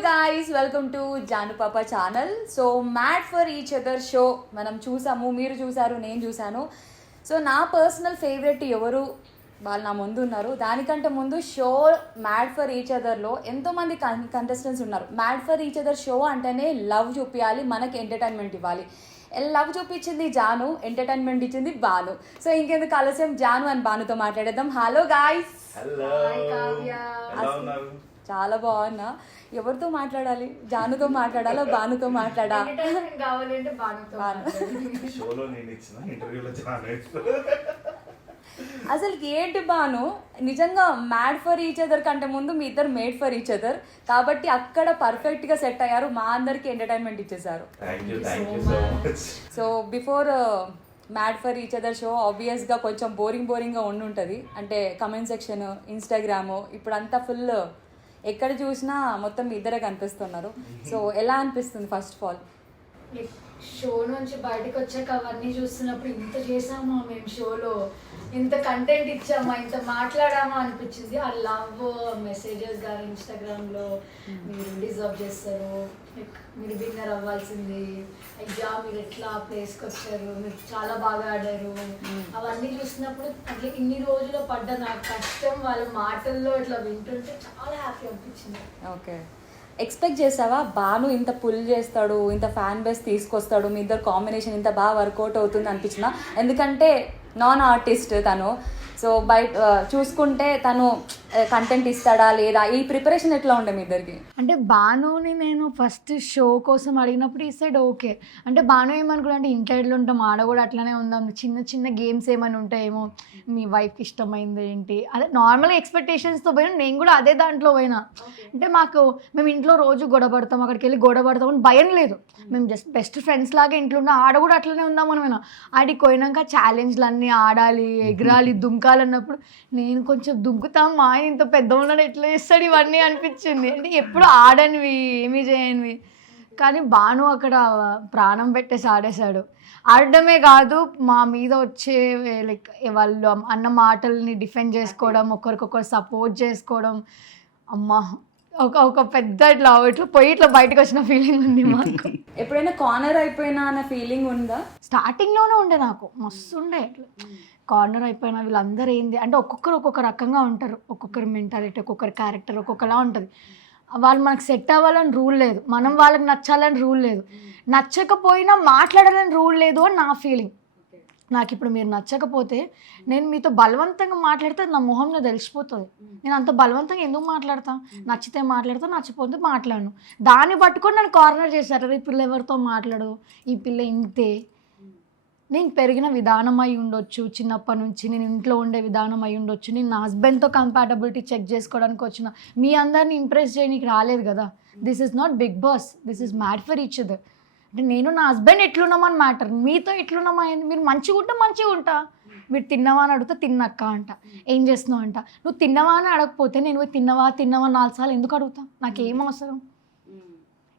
guys, welcome to Janu Papa channel. So mad for each other show మనం చూసాము, మీరు చూసారు, నేను చూసాను. సో నా పర్సనల్ ఫేవరెట్ ఎవరు వాళ్ళు నా ముందు ఉన్నారు. దానికంటే ముందు షో మ్యాడ్ ఫర్ ఈచ్ అదర్లో ఎంతోమంది కంటెస్టెంట్స్ ఉన్నారు. Mad for each other show అంటేనే లవ్ చూపించాలి, మనకి ఎంటర్టైన్మెంట్ ఇవ్వాలి. లవ్ చూపించింది జాను, ఎంటర్టైన్మెంట్ ఇచ్చింది బాను. సో ఇంకెందుకు ఆలస్యం, జాను అండ్ బానుతో మాట్లాడేద్దాం. Hello guys. చాలా బాగున్నా. ఎవరితో మాట్లాడాలి? జానుతో మాట్లాడాలా, బానుతో మాట్లాడాలి? అసలుకి ఏంటి బాను, నిజంగా మ్యాడ్ ఫర్ ఈచ్ అదర్ కంటే ముందు మీ ఇద్దరు మేడ్ ఫర్ ఈచ్ అదర్ కాబట్టి అక్కడ పర్ఫెక్ట్ గా సెట్ అయ్యారు, మా అందరికి ఎంటర్టైన్మెంట్ ఇచ్చేసారు. So before mad for each other show obvious గా కొంచెం బోరింగ్గా ఉండుంటుంది. అంటే కమెంట్ సెక్షన్, ఇన్స్టాగ్రామ్, ఇప్పుడు అంతా ఫుల్ ఎక్కడ చూసినా మొత్తం ఇద్దరే కనిపిస్తున్నారు. సో ఎలా అనిపిస్తుంది ఫస్ట్ ఆఫ్ ఆల్? షో నుంచి బయటకు వచ్చాక అవన్నీ చూస్తున్నప్పుడు ఇంత చేసామా మేము షోలో, ఇంత కంటెంట్ ఇచ్చామా, ఇంత మాట్లాడామా అనిపించింది. ఆ లవ్ మెసేజెస్ కానీ ఇన్స్టాగ్రామ్లో మీరు డిజర్వ్ చేస్తారు, మీరు విన్నర్ అవ్వాల్సింది, అయ్యా మీరు ఎట్లా ప్లేస్కి వచ్చారు, మీరు చాలా బాగా ఆడారు, అవన్నీ చూసినప్పుడు అట్లా ఇన్ని రోజులు పడ్డ నాకు కష్టం వాళ్ళ మాటల్లో ఇట్లా వింటుంటే చాలా హ్యాపీ అనిపించింది. ఓకే, ఎక్స్పెక్ట్ చేసావా బాను ఇంత పుల్ చేస్తాడు, ఇంత ఫ్యాన్ బేస్ తీసుకొస్తాడు, మీ ఇద్దరు కాంబినేషన్ ఇంత బాగా వర్కౌట్ అవుతుంది అనిపించిందా? ఎందుకంటే నాన్ ఆర్టిస్ట్ తను, సో బయట చూసుకుంటే తను కంటెంట్ ఇస్తాడా లేదా, ఈ ప్రిపరేషన్ ఎట్లా ఉండే మీ ఇద్దరికి? అంటే బానుని నేను ఫస్ట్ షో కోసం అడిగినప్పుడు ఈ సైడ్ ఓకే. అంటే బాను ఏమనుకున్నా అంటే ఇంట్లో ఎట్లా ఉంటాం, ఆడ కూడా అట్లనే ఉందాం, చిన్న చిన్న గేమ్స్ ఏమైనా ఉంటాయేమో, మీ వైఫ్కి ఇష్టమైంది ఏంటి, అదే నార్మల్ ఎక్స్పెక్టేషన్స్తో పోయినా. నేను కూడా అదే దాంట్లో పోయినా. అంటే మేము ఇంట్లో రోజు గొడవపడతాం, అక్కడికి వెళ్ళి గొడవపడతాం అని భయం లేదు. మేము జస్ట్ బెస్ట్ ఫ్రెండ్స్ లాగా ఇంట్లో ఉన్నా, ఆడ కూడా అట్లనే ఉందాం అని ఆడికి పోయినాక ఛాలెంజ్లు అన్నీ ఆడాలి, ఎగరాలి, దుంకాలన్నప్పుడు నేను కొంచెం దుంకుతాం, మా ఆయన ఇంత పెద్ద ఉన్నాడు ఎట్లా చేస్తాడు ఇవన్నీ అనిపించింది. అంటే ఎప్పుడు ఆడనివి, ఏమీ చేయనివి. కానీ బాను అక్కడ ప్రాణం పెట్టేసి ఆడేశాడు. ఆడడమే కాదు, మా మీద వచ్చే లైక్ వాళ్ళు అన్న మాటల్ని డిఫెండ్ చేసుకోవడం, ఒకరికొకరు సపోర్ట్ చేసుకోవడం, అమ్మా ఒక పెద్ద ఇట్లా పోయి ఇట్లా బయటకు వచ్చిన ఫీలింగ్ ఉంది మాకు. ఎప్పుడైనా కార్నర్ అయిపోయినా అన్న ఫీలింగ్ ఉందా? స్టార్టింగ్లోనే ఉండే, నాకు మస్తు ఉండే ఇట్లా కార్నర్ అయిపోయినా. వీళ్ళందరూ ఏంది అంటే ఒక్కొక్కరు ఒక్కొక్క రకంగా ఉంటారు, ఒక్కొక్కరి మెంటాలిటీ, ఒక్కొక్కరి క్యారెక్టర్ ఒక్కొక్కలా ఉంటుంది. వాళ్ళు మనకు సెట్ అవ్వాలని రూల్ లేదు, మనం వాళ్ళకి నచ్చాలని రూల్ లేదు, నచ్చకపోయినా మాట్లాడాలని రూల్ లేదు అని నా ఫీలింగ్. నాకు ఇప్పుడు మీరు నచ్చకపోతే నేను మీతో బలవంతంగా మాట్లాడితే నా మొహంలో తెలిసిపోతుంది. నేను అంత బలవంతంగా ఎందుకు మాట్లాడతాను? నచ్చితే మాట్లాడతా, నచ్చిపోతే మాట్లాడను. దాన్ని పట్టుకొని నన్ను కార్నర్ చేశారు. ఈ పిల్ల ఎవరితో మాట్లాడు, ఈ పిల్ల ఇంతే. నేను పెరిగిన విధానం అయి ఉండొచ్చు, చిన్నప్పటి నుంచి నేను ఇంట్లో ఉండే విధానం అయి ఉండొచ్చు, నేను నా హస్బెండ్తో కంపాటబిలిటీ చెక్ చేసుకోవడానికి వచ్చిన, మీ అందరిని ఇంప్రెస్ చేయడానికి రాలేదు కదా. This is not Bigg Boss, this is mad for each other. అంటే నేను నా హస్బెండ్ ఎట్లున్నామని మ్యాటర్, మీతో ఎట్లున్నామా అయింది. మీరు మంచిగా ఉంటే మంచిగా ఉంటా, మీరు తిన్నావా అని అడిగితే తిన్నక్క అంట, ఏం చేస్తున్నావు అంట. నువ్వు తిన్నావా అని అడగకపోతే నేను తిన్నావా 4 సార్లు ఎందుకు అడుగుతా? నాకేం అవసరం?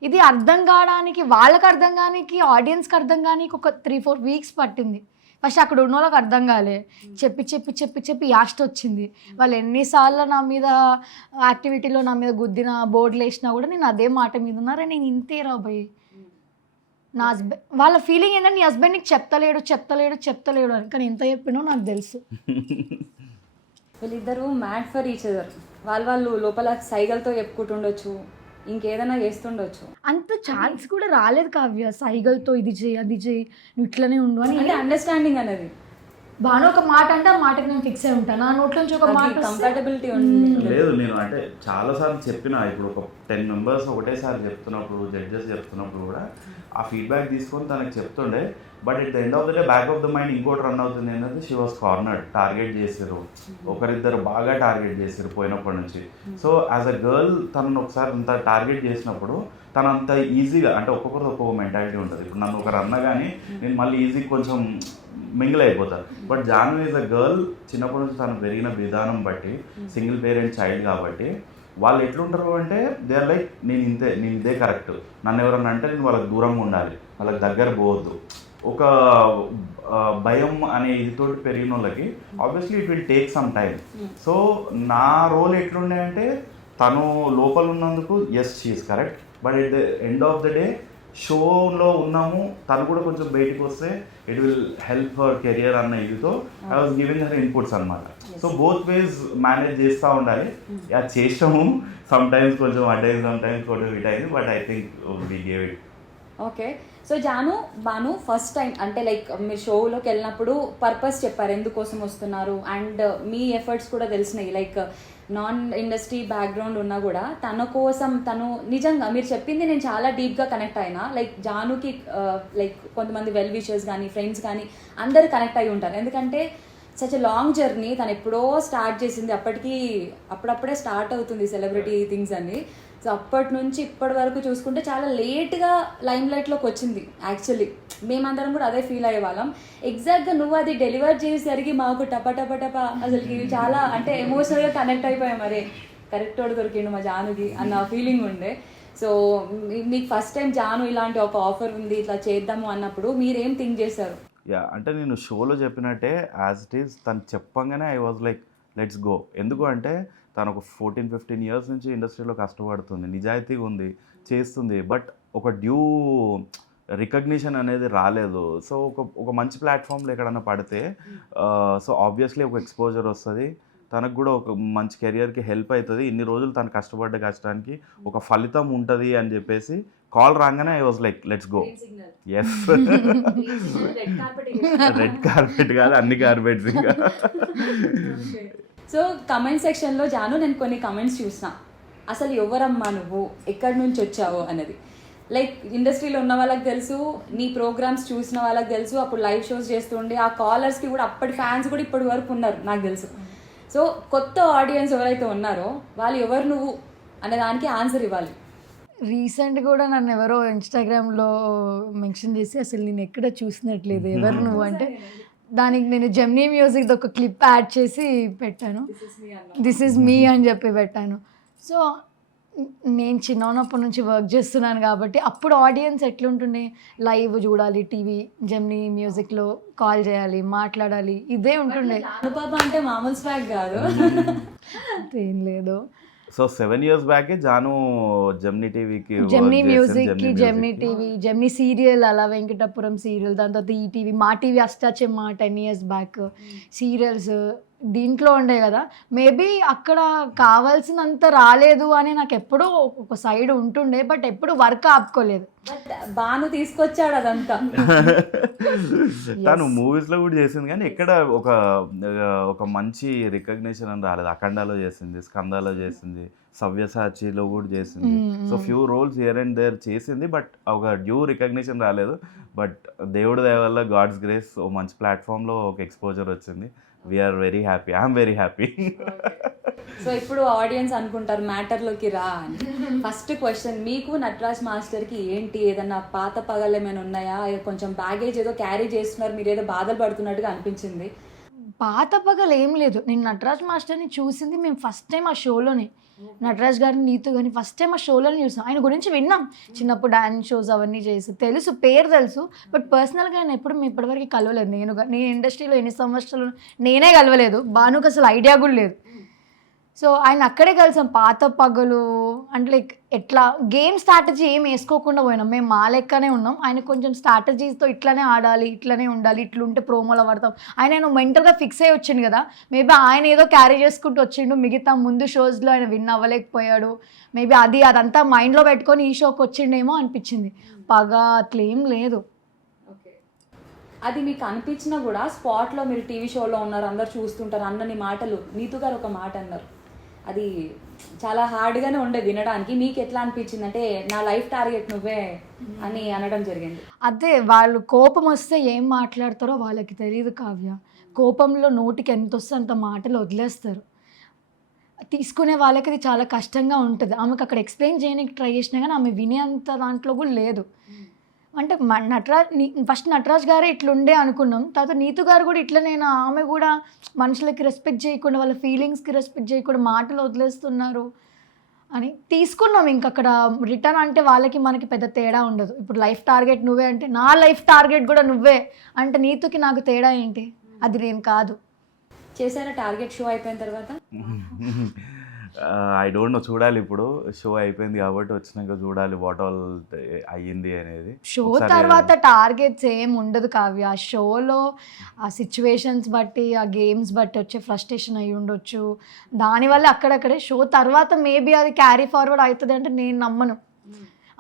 ఇది అర్థం కావడానికి, వాళ్ళకి అర్థం కానికి, ఆడియన్స్కి అర్థం కానికి ఒక 3-4 వీక్స్ పట్టింది. ఫస్ట్ అక్కడ ఉన్న వాళ్ళకి అర్థం కాలే, చెప్పి యాస్ట్ వచ్చింది. వాళ్ళు ఎన్నిసార్లు నా మీద యాక్టివిటీలో నా మీద గుద్దిన, బోర్డులు వేసినా కూడా నేను అదే మాట మీద ఉన్నారా, నేను ఇంతే రాబోయే. నా హస్బెండ్ వాళ్ళ ఫీలింగ్ ఏంటంటే నీ హస్బెండ్ నీకు చెప్తలేడు అని. కానీ ఎంత చెప్పినో నాకు తెలుసు. వీళ్ళిద్దరూ మ్యాడ్ ఫర్ ఈచ్ అదర్. వాళ్ళు లోపల సైగలతో చెప్పుకుంటుండొచ్చు, ఇంకేదైనా చేస్తుండొచ్చు. అంత ఛాన్స్ కూడా రాలేదు కావ్య, సైగలతో ఇది చేయి అది చేయి, నువ్వు ఇట్లనే ఉండు అని. అంటే అండర్స్టాండింగ్ అనేది బాగా ఒక మాట అంటే ఆ మాటకి నేను ఫిక్స్ అయి ఉంటాను. నా నోట్ల నుంచి ఒక మాట కంపాటబిలిటీ లేదు. నేను అంటే చాలాసార్లు చెప్పిన, ఇప్పుడు ఒక 10 మెంబర్స్ ఒకటేసారి చెప్తున్నప్పుడు, జడ్జెస్ చెప్తున్నప్పుడు కూడా ఆ ఫీడ్బ్యాక్ తీసుకొని తనకి చెప్తుండే. But at the end of the day back of the mind ఇంకోటి రన్ అవుతుంది ఏంటంటే, షీ వాస్ కార్నర్డ్, టార్గెట్ చేసారు, ఒకరిద్దరు బాగా టార్గెట్ చేసారు పోయినప్పటి నుంచి. సో యాజ్ అ గర్ల్ తనను ఒకసారి అంత టార్గెట్ చేసినప్పుడు తను అంత ఈజీగా, అంటే ఒక్కొక్కరు ఒక్కొక్క మెంటాలిటీ ఉంటుంది. ఇప్పుడు నన్ను ఒకరు అన్నా కానీ నేను మళ్ళీ ఈజీ కొంచెం మింగిల్ అయిపోతాను. But Janu is a girl, చిన్నప్పటి నుంచి తను పెరిగిన విధానం బట్టి, సింగిల్ పేరెంట్ చైల్డ్ కాబట్టి వాళ్ళు ఎట్లుంటారు అంటే దే ఆర్ లైక్, నేను ఇదే కరెక్ట్, నన్ను ఎవరన్నా అంటే నేను వాళ్ళకి దూరంగా ఉండాలి, వాళ్ళకి దగ్గర పోవద్దు. ఒక భయం అనే ఇదితో పెరిగిన వాళ్ళకి obviously it will take some time. So నా రోల్ ఎట్లుండే అంటే తను లోపల ఉన్నందుకు yes she's correct, but at the end of the day షోలో ఉన్నాము, తను కూడా కొంచెం బయటికి వస్తే it will help her career అన్న ఇదితో I was giving her inputs అనమాట. సో బోత్ వేస్ మేనేజ్ చేస్తూ ఉండాలి. అది చేసాము, సమ్ టైమ్స్ కొంచెం అడ్డైంది, సమ్ టైమ్స్ కొంచెం ఇట్ అయింది, but I think we gave it. Okay. So Banu first time అంటే లైక్ మీరు షోలోకి వెళ్ళినప్పుడు పర్పస్ చెప్పారు ఎందుకోసం వస్తున్నారు, అండ్ మీ ఎఫర్ట్స్ కూడా తెలిసినాయి. లైక్ నాన్ ఇండస్ట్రీ బ్యాక్గ్రౌండ్ ఉన్నా కూడా తన కోసం తను నిజంగా మీరు చెప్పింది నేను చాలా డీప్గా కనెక్ట్ అయినా. లైక్ జానుకి లైక్ కొంతమంది వెల్ విషర్స్ కానీ ఫ్రెండ్స్ కానీ అందరు కనెక్ట్ అయి ఉంటారు, ఎందుకంటే సచ్ ఎ లాంగ్ జర్నీ. తను ఎప్పుడో స్టార్ట్ చేసింది, అప్పుడప్పుడే స్టార్ట్ అవుతుంది సెలబ్రిటీ థింగ్స్ అని. సో అప్పటి నుంచి ఇప్పటి వరకు చూసుకుంటే చాలా లేట్గా లైమ్ లైట్లోకి వచ్చింది. యాక్చువల్లీ మేమందరం కూడా అదే ఫీల్ అయ్యే వాళ్ళం. ఎగ్జాక్ట్గా నువ్వు అది డెలివర్ చేసేసరికి మాకు టప అసలుకి చాలా అంటే ఎమోషనల్గా కనెక్ట్ అయిపోయాం. మరే కరెక్ట్ వాడు దొరికిండు మా జానుకి అన్న ఫీలింగ్ ఉండే. సో మీకు ఫస్ట్ టైం జాను ఇలాంటి ఒక ఆఫర్ ఉంది ఇట్లా చేద్దాము అన్నప్పుడు మీరేం థింక్ చేశారు? యా, అంటే నేను షోలో చెప్పినట్టే యాజ్ ఇట్ ఈస్ తను చెప్పంగానే I was like let's go. ఎందుకు అంటే తను ఒక 14-15 ఇయర్స్ నుంచి ఇండస్ట్రీలో కష్టపడుతుంది, నిజాయితీగా ఉంది, చేస్తుంది, బట్ ఒక డ్యూ రికగ్నిషన్ అనేది రాలేదు. సో ఒక మంచి ప్లాట్ఫామ్లో ఎక్కడన్నా పడితే సో ఆబ్వియస్లీ ఒక ఎక్స్పోజర్ వస్తుంది, తనకు కూడా ఒక మంచి కెరియర్కి హెల్ప్ అవుతుంది, ఇన్ని రోజులు తను కష్టపడ్డ కష్టానికి ఒక ఫలితం ఉంటుంది అని చెప్పేసి కాల్ రాగానే I was like let's go. Yes, red carpet కాదు, అన్ని కార్పెట్స్. ఇంకా సో కమెంట్ సెక్షన్లో జాను నేను కొన్ని కమెంట్స్ చూసిన, అసలు ఎవరమ్మా నువ్వు, ఎక్కడి నుంచి వచ్చావు అనేది. లైక్ ఇండస్ట్రీలో ఉన్న వాళ్ళకి తెలుసు, నీ ప్రోగ్రామ్స్ చూసిన వాళ్ళకి తెలుసు, అప్పుడు లైవ్ షోస్ చేస్తుండే ఆ కాలర్స్కి కూడా అప్పటి ఫ్యాన్స్ కూడా ఇప్పటి వరకు ఉన్నారు నాకు తెలుసు. సో కొత్త ఆడియన్స్ ఎవరైతే ఉన్నారో వాళ్ళు ఎవరు నువ్వు అనే దానికి ఆన్సర్ ఇవ్వాలి. రీసెంట్ కూడా నన్ను ఎవరో ఇన్స్టాగ్రామ్లో మెన్షన్ చేసి అసలు నేను ఎక్కడ చూసినట్లేదు ఎవరు నువ్వు అంటే, దానికి నేను జెమినీ మ్యూజిక్ది ఒక క్లిప్ యాడ్ చేసి పెట్టాను, దిస్ ఈజ్ మీ అని చెప్పి పెట్టాను. సో నేను చిన్నప్పటి నుంచి వర్క్ చేస్తున్నాను కాబట్టి అప్పుడు ఆడియన్స్ ఎట్లుంటుండే, లైవ్ చూడాలి, టీవీ జెమినీ మ్యూజిక్లో కాల్ చేయాలి, మాట్లాడాలి, ఇదే ఉంటుండే. పాప అంటే మామూలు స్వాగ్ కాదు, ఏం లేదు. సో 7 years బ్యాకే జాను జెమినీ టీవీకి, జెమినీ మ్యూజిక్కి, జెమినీ టీవీ, జెమినీ సీరియల్, అలా వెంకటపురం సీరియల్, దాని తర్వాత ఈటీవీ, మా TV Ashtachamma 10 years back serials దీంట్లో ఉండే కదా. మేబీ అక్కడ కావాల్సినంత రాలేదు అని నాకు ఎప్పుడూ ఒక సైడ్ ఉంటుండే, బట్ ఎప్పుడు వర్క్ ఆపుకోలేదు. బాను తీసుకొచ్చాడు అదంతా. తను మూవీస్లో కూడా చేసింది కానీ ఎక్కడ ఒక మంచి రికగ్నిషన్ అని రాలేదు. అఖండాలో చేసింది, స్కందాలో చేసింది, సవ్యసాచిలో కూడా చేసింది. So few roles here and there చేసింది, బట్ ఒక డ్యూ రికగ్నిషన్ రాలేదు. బట్ దేవుడి దయ వల్ల, గాడ్స్ గ్రేస్, ఓ మంచి ప్లాట్ఫామ్లో ఒక ఎక్స్పోజర్ వచ్చింది. We are very happy, I'm very happy. So ఇప్పుడు ఆడియన్స్ అనుకుంటారు మ్యాటర్లోకి రా అని. ఫస్ట్ క్వశ్చన్, మీకు నటరాజ్ మాస్టర్కి ఏంటి, ఏదన్నా పాత పగలు ఏమైనా ఉన్నాయా, కొంచెం బ్యాగేజ్ ఏదో క్యారీ చేస్తున్నారు, మీరు ఏదో బాధలు పడుతున్నట్టుగా అనిపించింది? పాత పగలు ఏం లేదు. నేను నటరాజ్ మాస్టర్ని చూసింది మేము ఫస్ట్ టైం ఆ షోలోనే, నటరాజ్ గారిని, నీతు గారిని ఫస్ట్ టైం ఆ షోలోనే చూసాం. ఆయన గురించి విన్నాం, చిన్నప్పుడు డాన్స్ షోస్ అవన్నీ చేసి తెలుసు, పేరు తెలుసు, బట్ పర్సనల్గా ఆయన ఎప్పుడు ఇప్పటివరకు కలవలేదు. నేను ఇండస్ట్రీలో ఎన్ని సంవత్సరాలు నేనే కలవలేదు, భానుకు అసలు ఐడియా కూడా లేదు. సో ఆయన అక్కడే కలిసాం. పాత పగలు అంటే లైక్ ఎట్లా గేమ్ స్ట్రాటజీ ఏం వేసుకోకుండా పోయినాం, మేము మా లెక్కనే ఉన్నాం. ఆయన కొంచెం స్ట్రాటజీస్తో ఇట్లానే ఆడాలి, ఇట్లానే ఉండాలి, ఇట్లుంటే ప్రోమోలో పడతాం. ఆయన మెంటల్గా ఫిక్స్ అయ్యి వచ్చిండు కదా, మేబీ ఆయన ఏదో క్యారీ చేసుకుంటూ వచ్చిండు, మిగతా ముందు షోస్లో ఆయన విన్ అవ్వలేకపోయాడు. మేబీ అదంతా మైండ్లో పెట్టుకొని ఈ షోకి వచ్చిండేమో అనిపించింది. పగ అట్లేం లేదు. అది మీకు అనిపించినా కూడా స్పాట్లో మీరు టీవీ షోలో ఉన్నారు, అందరు చూస్తుంటారు అన్నని మాటలు, నీతు గారు ఒక మాట అన్నారు, అది చాలా హార్డ్గానే ఉండే వినడానికి. మీకు ఎట్లా అనిపించింది అంటే నా లైఫ్ టార్గెట్ నువ్వే అని అనడం జరిగింది? అదే, వాళ్ళు కోపం వస్తే ఏం మాట్లాడతారో వాళ్ళకి తెలియదు కావ్య. కోపంలో నోటికి ఎంత వస్తే అంత మాటలు వదిలేస్తారు. తీసుకునే వాళ్ళకి అది చాలా కష్టంగా ఉంటుంది. ఆమెకు అక్కడ ఎక్స్ప్లెయిన్ చేయడానికి ట్రై చేసినా కానీ ఆమె వినేంత దాంట్లో కూడా లేదు. అంటే ఫస్ట్ నటరాజ్ గారే ఇట్లుండే అనుకున్నాం, తర్వాత నీతు గారు కూడా ఇట్లనేనా, ఆమె కూడా మనుషులకి రెస్పెక్ట్ చేయకుండా, వాళ్ళ ఫీలింగ్స్కి రెస్పెక్ట్ చేయకుండా మాటలు వదిలేస్తున్నారు అని తీసుకున్నాం. ఇంకక్కడ రిటర్న్ అంటే వాళ్ళకి మనకి పెద్ద తేడా ఉండదు. ఇప్పుడు లైఫ్ టార్గెట్ నువ్వే అంటే నా లైఫ్ టార్గెట్ కూడా నువ్వే అంటే నీతుకి నాకు తేడా ఏంటి? అది నేను కాదు. చేశారా టార్గెట్ షో అయిపోయిన తర్వాత? ఐ డోంట్ నో, చూడాలి ఇప్పుడు. షో అయిపోయింది కాబట్టి వచ్చినాక చూడాలి వాట్ ఆల్ అయ్యింది అనేది. షో ఒకసారి తర్వాత టార్గెట్స్ ఏం ఉండదు కావ్య. ఆ షోలో ఆ సిచ్యువేషన్స్ బట్టి ఆ గేమ్స్ బట్టి వచ్చే ఫ్రస్ట్రేషన్ అయి ఉండొచ్చు, దానివల్ల అక్కడక్కడే. షో తర్వాత మేబీ అది క్యారీ ఫార్వర్డ్ అవుతుంది అంటే నేను నమ్మను.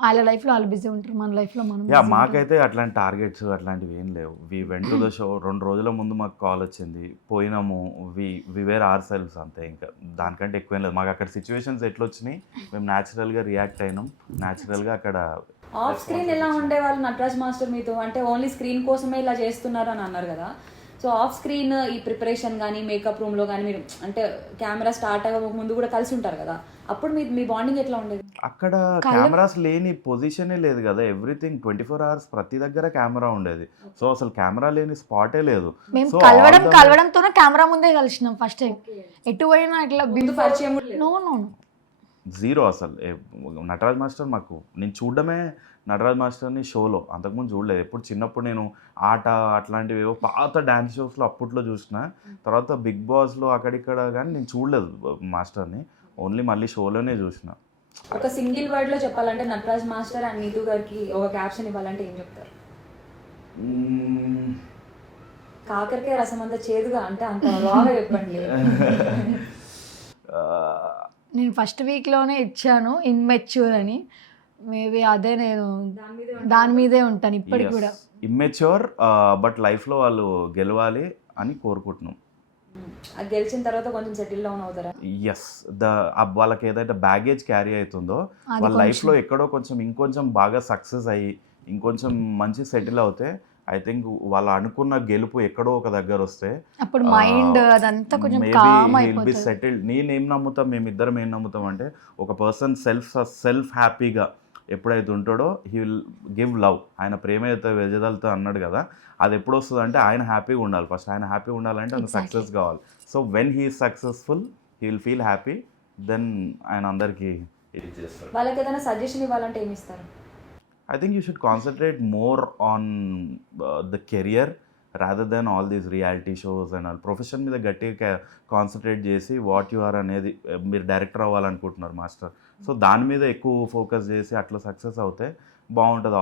వాళ్ళ లైఫ్లో వాళ్ళు బిజీ ఉంటారు, మన లైఫ్లో మనం busy ఉంటాం. మాకైతే అట్లాంటి టార్గెట్స్ అట్లాంటివి ఏం లేవు. We went to the show. 2 రోజుల ముందు మాకు కాల్ వచ్చింది, పోయినాము, వి వేర్ ఆర్ సెల్ఫ్స్ అంతే. ఇంకా దానికంటే ఎక్కువేం లేదు. మాకు అక్కడ సిచ్యువేషన్స్ ఎట్లా వచ్చినాయి, మేము న్యాచురల్గా రియాక్ట్ అయినాం, న్యాచురల్గా అక్కడ. ఆఫ్ స్క్రీన్ ఎలా ఉండేవాళ్ళు నటరాజ్ మాస్టర్ మీతో? అంటే ఓన్లీ స్క్రీన్ కోసమే ఇలా చేస్తున్నారు అని అన్నారు కదా. సో ఆఫ్ స్క్రీన్ ఈ ప్రిపరేషన్ కానీ మేకప్ రూమ్లో కానీ మీరు అంటే కెమెరా స్టార్ట్ అవ్వక ముందు కూడా కలిసి ఉంటారు కదా, అప్పుడు మీ బాండింగ్ ఎట్లా ఉండేది? అక్కడ కెమెరాస్ లేని పొజిషనే లేదు కదా. ఎవ్రీథింగ్ 24 hours ప్రతి దగ్గర కెమెరా ఉండేది. సో అసలు కెమెరా లేని స్పాటే లేదు. మేము సో కలవడంతోనే కెమెరా ముందే కలిసినాం ఫస్ట్ టైం. ఎటు పోయినా ఇట్లా ముందు పరిచయం కూడా లేదు. నో జీరో అసలు. నటరాజ్ మాస్టర్ మాకు, నేను చూడడమే నటరాజ్ మాస్టర్ని షోలో, అంతకుముందు చూడలేదు. ఎప్పుడు చిన్నప్పుడు నేను ఆట అట్లాంటివి ఏవో పాత డ్యాన్స్ షోస్లో అప్పట్లో చూసిన, తర్వాత బిగ్ బాస్లో అక్కడిక్కడ కానీ నేను చూడలేదు మాస్టర్ని. ఓన్లీ మళ్ళీ షోలోనే చూసిన. ఒక సింగిల్ వర్డ్ లో చెప్పాలంటే నటరాజ్ మాస్టర్ అండ్ నీతూ గారికి ఒక క్యాప్షన్ ఇవ్వాలంటే ఏం చెప్తారు? కాకరకాయ రసం అంతా చేదుగా అంటే అంత బాగా చెప్పండి. నేను ఫస్ట్ వీక్లోనే ఇచ్చాను ఇన్మెచ్యూర్ అని. మేబీ అదే నేను దాని మీదే ఉంటాను ఇప్పటికి కూడా. ఇమ్మెచ్యూర్ బట్ లైఫ్లో వాళ్ళు గెలవాలి అని కోరుకుంటున్నాం. అది గెలిచిన తర్వాత కొంచెం సెటిల్ డౌన్ అవుతారా? ఎస్, వాళ్ళకి ఏదైతే బ్యాగేజ్ క్యారీ అవుతుందో వాళ్ళ లైఫ్లో ఎక్కడో కొంచెం ఇంకొంచెం బాగా సక్సెస్ అయ్యి ఇంకొంచెం మంచి సెటిల్ అవుతే ఐ థింక్ వాళ్ళు అనుకున్న గెలుపు ఎక్కడో ఒక దగ్గర వస్తే అప్పుడు మైండ్ అదంతా కొంచెం కామ్ అయిపోతుంది. సెటిల్డ్. నేనేం నమ్ముతాం, మేమిద్దరం ఏం నమ్ముతాం అంటే ఒక పర్సన్ సెల్ఫ్ హ్యాపీగా ఎప్పుడైతే ఉంటాడో హీ విల్ గివ్ లవ్. ఆయన ప్రేమ అయితే వెజదలతో అన్నాడు కదా, అది ఎప్పుడు వస్తుంది అంటే ఆయన హ్యాపీగా ఉండాలి. ఫస్ట్ ఆయన హ్యాపీగా ఉండాలంటే ఆయన సక్సెస్ కావాలి. So when he successful he will feel happy, then ఆయన అందరికీ ఇది చేస్తారు. వాళ్ళకి ఏదైనా సజెషన్ ఇవ్వాలంటే ఏమి ఇస్తారు? I think you should concentrate more on the career rather than all these reality shows and all. Profession మీద గట్టిగా కాన్సన్ట్రేట్ చేసి వాట్ యు ఆర్ అనేది, మీరు డైరెక్టర్ అవ్వాలనుకుంటున్నారు మాస్టర్, సో దాని మీద ఎక్కువ ఫోకస్ చేసి అట్లా సక్సెస్ అవుతే బాగుంటుంది.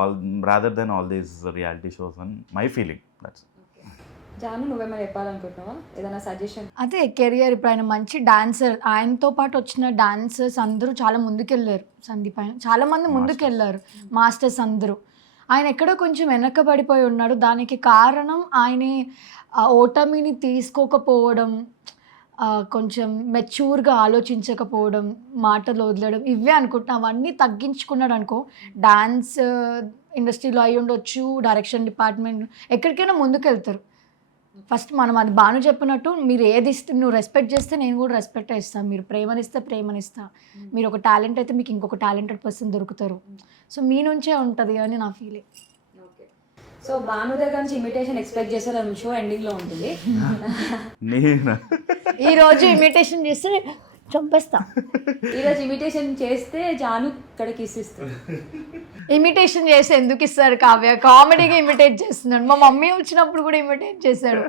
Rather than all these reality shows అని మై ఫీలింగ్. దట్స్. జాను, నువ్వేమైనా చెప్పాలనుకుంటున్నావా? ఏదైనా సజెషన్? అదే కెరియర్. ఇప్పుడు ఆయన మంచి డాన్సర్, ఆయనతో పాటు వచ్చిన డాన్సర్స్ అందరూ చాలా ముందుకెళ్ళారు. సందీప్ ఆయన చాలా మంది ముందుకెళ్ళారు, మాస్టర్స్ అందరూ. ఆయన ఎక్కడో కొంచెం వెనకబడిపోయి ఉన్నాడు. దానికి కారణం ఆయనే ఓటమిని తీసుకోకపోవడం, కొంచెం మెచ్యూర్గా ఆలోచించకపోవడం, మాటలు వదిలేయడం, ఇవే అనుకుంటున్నా. అవన్నీ తగ్గించుకున్నాడు అనుకో, డాన్స్ ఇండస్ట్రీలో అయి ఉండొచ్చు, డైరెక్షన్ డిపార్ట్మెంట్, ఎక్కడికైనా ముందుకెళ్తారు. ఫస్ట్ మనం అది బాను చెప్పినట్టు, మీరు ఏది ఇస్తే, నువ్వు రెస్పెక్ట్ చేస్తే నేను కూడా రెస్పెక్ట్ ఇస్తాను. మీరు ప్రేమనిస్తే ప్రేమనిస్తా. మీరు ఒక టాలెంట్ అయితే మీకు ఇంకొక టాలెంటెడ్ పర్సన్ దొరుకుతారు. సో మీ నుంచే ఉంటుంది అని నా ఫీలింగ్. సో భాను దగ్గర నుంచి ఇమిటేషన్ ఎక్స్పెక్ట్ చేస్తే షో ఎండింగ్ లో ఉంటుంది. ఈరోజు ఇమిటేషన్ చేస్తే చంపేస్తా. ఈరోజు ఇమిటేషన్ చేస్తే జాను ఇక్కడికి ఇస్తుంది. ఇమిటేషన్ చేసి ఎందుకు ఇస్తారు కావ్య? కామెడీగా ఇమిటేట్ చేస్తున్నాడు. మా మమ్మీ వచ్చినప్పుడు కూడా ఇమిటేట్ చేశాడు.